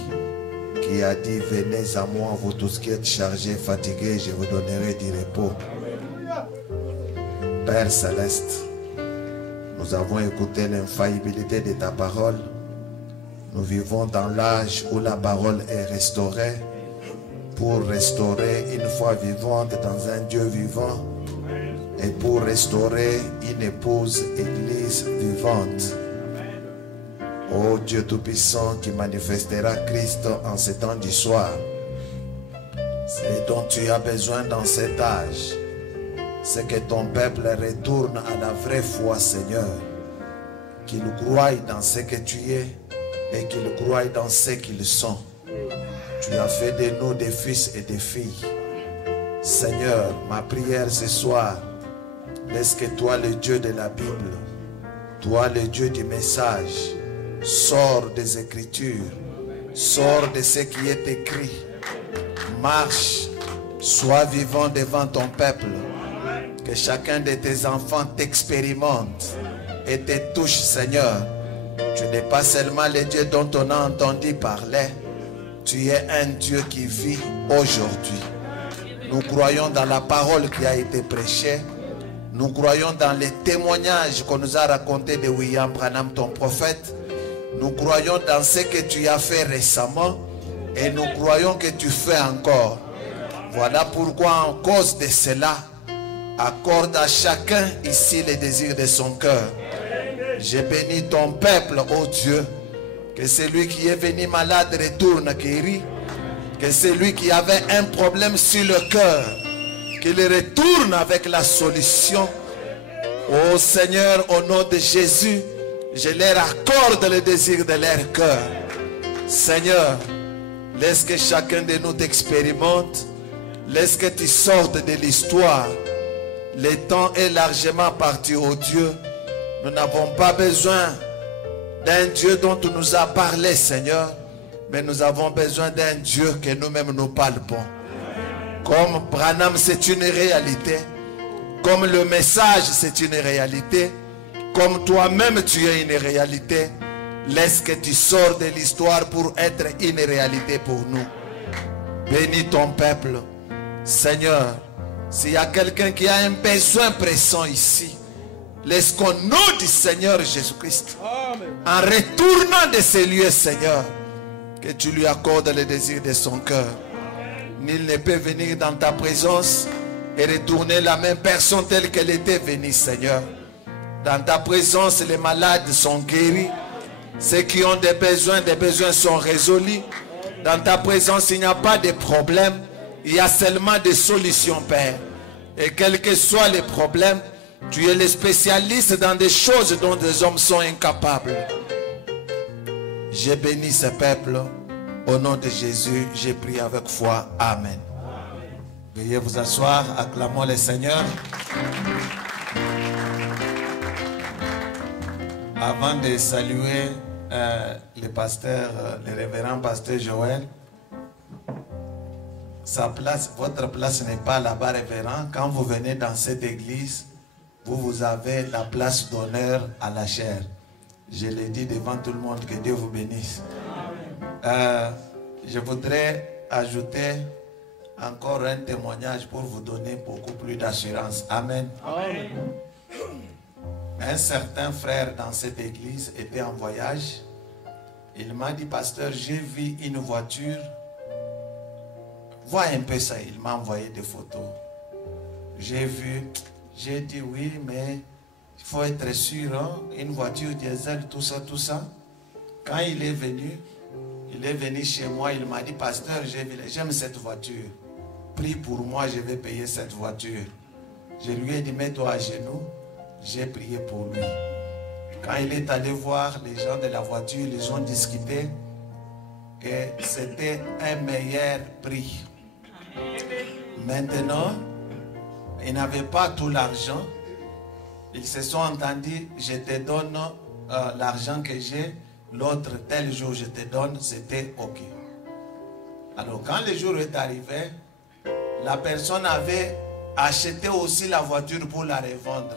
qui a dit, venez à moi, vous tous qui êtes chargés, fatigués, je vous donnerai du repos. Père Céleste, nous avons écouté l'infaillibilité de ta parole. Nous vivons dans l'âge où la parole est restaurée pour restaurer une foi vivante dans un Dieu vivant et pour restaurer une épouse église vivante. Ô Dieu Tout-Puissant qui manifestera Christ en ce temps du soir, ce dont tu as besoin dans cet âge, c'est que ton peuple retourne à la vraie foi, Seigneur, qu'il croie dans ce que tu es et qu'il croie dans ce qu'ils sont. Tu as fait de nous des fils et des filles. Seigneur, ma prière ce soir, laisse que toi, le Dieu de la Bible, toi, le Dieu du message, sors des Écritures, sors de ce qui est écrit, marche, sois vivant devant ton peuple, que chacun de tes enfants t'expérimente et te touche, Seigneur. Tu n'es pas seulement le Dieu dont on a entendu parler, tu es un Dieu qui vit aujourd'hui. Nous croyons dans la parole qui a été prêchée, nous croyons dans les témoignages qu'on nous a racontés de William Branham, ton prophète. Nous croyons dans ce que tu as fait récemment et nous croyons que tu fais encore. Voilà pourquoi, en cause de cela, accorde à chacun ici les désirs de son cœur. Je bénis ton peuple, ô Dieu, que celui qui est venu malade retourne guéri, que celui qui avait un problème sur le cœur, qu'il retourne avec la solution. Ô Seigneur, au nom de Jésus, je leur accorde le désir de leur cœur. Seigneur, laisse que chacun de nous t'expérimente. Laisse que tu sortes de l'histoire. Le temps est largement parti, ô Dieu. Nous n'avons pas besoin d'un Dieu dont tu nous as parlé, Seigneur. Mais nous avons besoin d'un Dieu que nous-mêmes nous palpons. Comme Branham, c'est une réalité. Comme le message, c'est une réalité. Comme toi-même tu es une réalité, laisse que tu sors de l'histoire pour être une réalité pour nous. Bénis ton peuple. Seigneur, s'il y a quelqu'un qui a un besoin pressant ici, laisse qu'au nom du Seigneur Jésus-Christ, en retournant de ces lieux, Seigneur, que tu lui accordes le désir de son cœur. Nul ne peut venir dans ta présence et retourner la même personne telle qu'elle était venue, Seigneur. Dans ta présence, les malades sont guéris. Ceux qui ont des besoins sont résolus. Dans ta présence, il n'y a pas de problème. Il y a seulement des solutions, Père. Et quels que soient les problèmes, tu es le spécialiste dans des choses dont des hommes sont incapables. Je bénis ce peuple. Au nom de Jésus, j'ai prié avec foi. Amen. Veuillez vous asseoir. Acclamons le Seigneur. Avant de saluer le pasteur, le révérend pasteur Joël, sa place, votre place n'est pas là-bas, révérend. Quand vous venez dans cette église, vous avez la place d'honneur à la chair. Je l'ai dit devant tout le monde, que Dieu vous bénisse. Je voudrais ajouter encore un témoignage pour vous donner beaucoup plus d'assurance. Amen. Amen. Un certain frère dans cette église était en voyage. Il m'a dit, pasteur, j'ai vu une voiture. Vois un peu ça. Il m'a envoyé des photos. J'ai vu. J'ai dit oui, mais il faut être sûr. Hein? Une voiture diesel, tout ça, tout ça. Quand il est venu chez moi. Il m'a dit, pasteur, j'aime cette voiture. Prie pour moi, je vais payer cette voiture. Je lui ai dit, mets-toi à genoux. j'ai prié pour lui. Quand il est allé voir les gens de la voiture, ils ont discuté et c'était un meilleur prix. Maintenant, ils n'avaient pas tout l'argent. Ils se sont entendus, je te donne l'argent que j'ai, l'autre tel jour je te donne, c'était ok. Alors quand le jour est arrivé, la personne avait acheté aussi la voiture pour la revendre.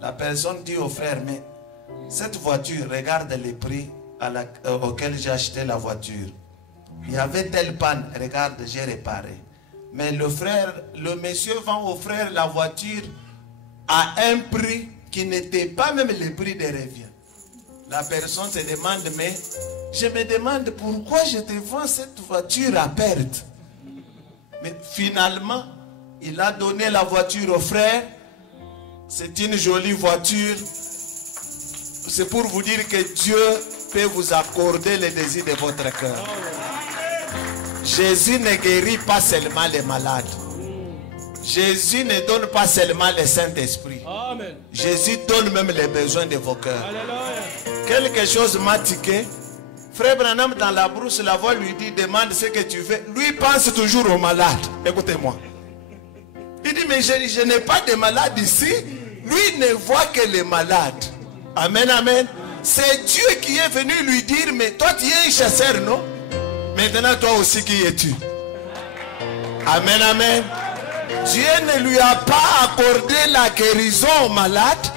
La personne dit au frère, mais cette voiture, regarde les prix auxquels j'ai acheté la voiture. Il y avait telle panne, regarde, j'ai réparé. Mais le monsieur vend au frère la voiture à un prix qui n'était pas même le prix de revient. La personne se demande, mais je me demande pourquoi je te vends cette voiture à perte. Mais finalement, il a donné la voiture au frère. C'est une jolie voiture. C'est pour vous dire que Dieu peut vous accorder les désirs de votre cœur. Jésus ne guérit pas seulement les malades. Jésus ne donne pas seulement le Saint-Esprit. Jésus donne même les besoins de vos cœurs. Quelque chose m'a tiqué. Frère Branham dans la brousse, la voix lui dit, demande ce que tu veux. Lui pense toujours aux malades. Écoutez-moi. Il dit, mais je n'ai pas de malades ici. Lui ne voit que les malades. Amen, amen. C'est Dieu qui est venu lui dire, mais toi tu es un chasseur, non? Maintenant toi aussi qui es-tu? Amen, amen. Dieu ne lui a pas accordé la guérison aux malades.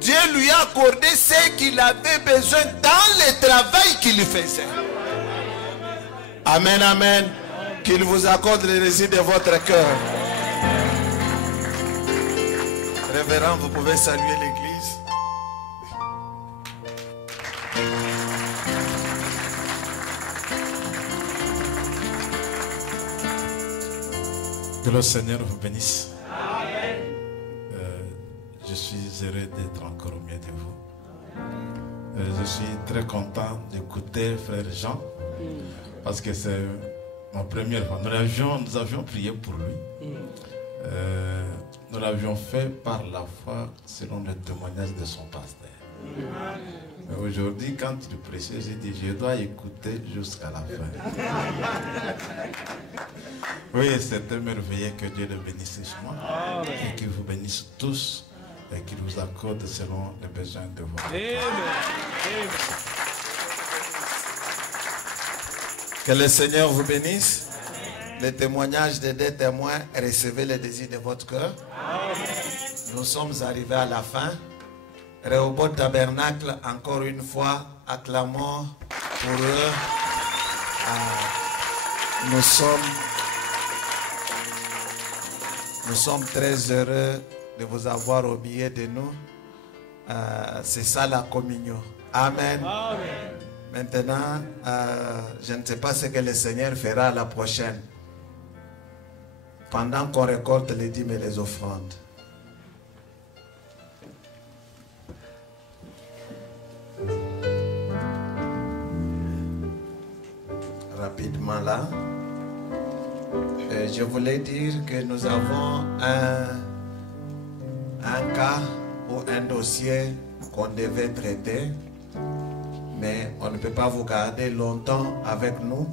Dieu lui a accordé ce qu'il avait besoin dans le travail qu'il faisait. Amen, amen. Qu'il vous accorde les désirs de votre cœur. Révérend, vous pouvez saluer l'église. Que le Seigneur vous bénisse. Je suis heureux d'être encore au milieu de vous. Je suis très content d'écouter Frère Jean, parce que c'est ma première fois. Nous avions prié pour lui. Nous l'avions fait par la foi selon le témoignage de son pasteur. Mais aujourd'hui, quand il prêchait, j'ai dit, je dois écouter jusqu'à la fin. Oui, c'était merveilleux. Que Dieu le bénisse moi et qu'il vous bénisse tous et qu'il vous accorde selon les besoins de votre vie. Que le Seigneur vous bénisse. Les témoignages des deux témoins, recevez les désirs de votre cœur. Nous sommes arrivés à la fin. Rehoboth Tabernacle, encore une fois, acclamons pour eux. Nous sommes très heureux de vous avoir au milieu de nous. C'est ça la communion. Amen. Amen. Maintenant, je ne sais pas ce que le Seigneur fera la prochaine. Pendant qu'on récolte les dîmes et les offrandes. Rapidement là. Je voulais dire que nous avons un cas ou un dossier qu'on devait traiter, mais on ne peut pas vous garder longtemps avec nous.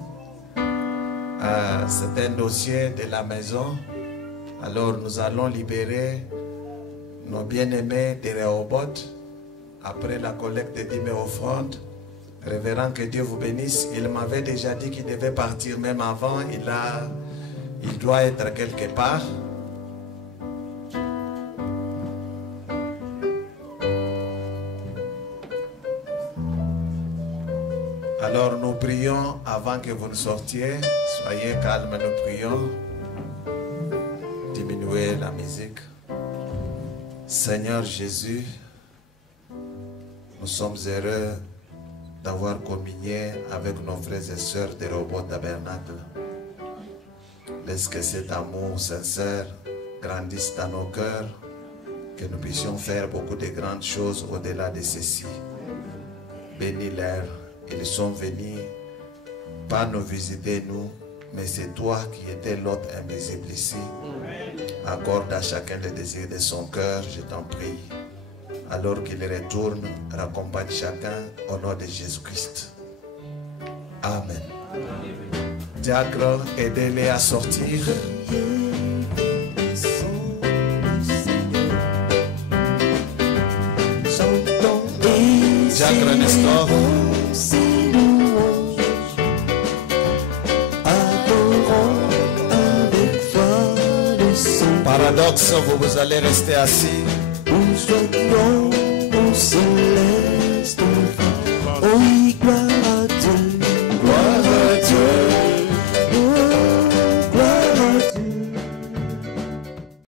C'est un dossier de la maison. Alors nous allons libérer nos bien-aimés de Rehoboth après la collecte des dîmes et offrandes. Révérend, que Dieu vous bénisse. Il m'avait déjà dit qu'il devait partir même avant. Il doit être quelque part. Alors nous prions avant que vous ne sortiez. Soyez calmes, nous prions. Diminuez la musique. Seigneur Jésus, nous sommes heureux d'avoir communié avec nos frères et sœurs de Rehoboth Tabernacle. Laisse que cet amour sincère grandisse dans nos cœurs, que nous puissions faire beaucoup de grandes choses au-delà de ceci. Bénis-les. Ils sont venus pas nous visiter nous, mais c'est toi qui étais l'autre invisible ici. Accorde à chacun le désir de son cœur, je t'en prie. alors qu'il retourne, raccompagne chacun au nom de Jésus-Christ. Amen. Diacre, aidez-les à sortir. Diacre Nestor. Paradoxe, vous allez rester assis. Au soleil.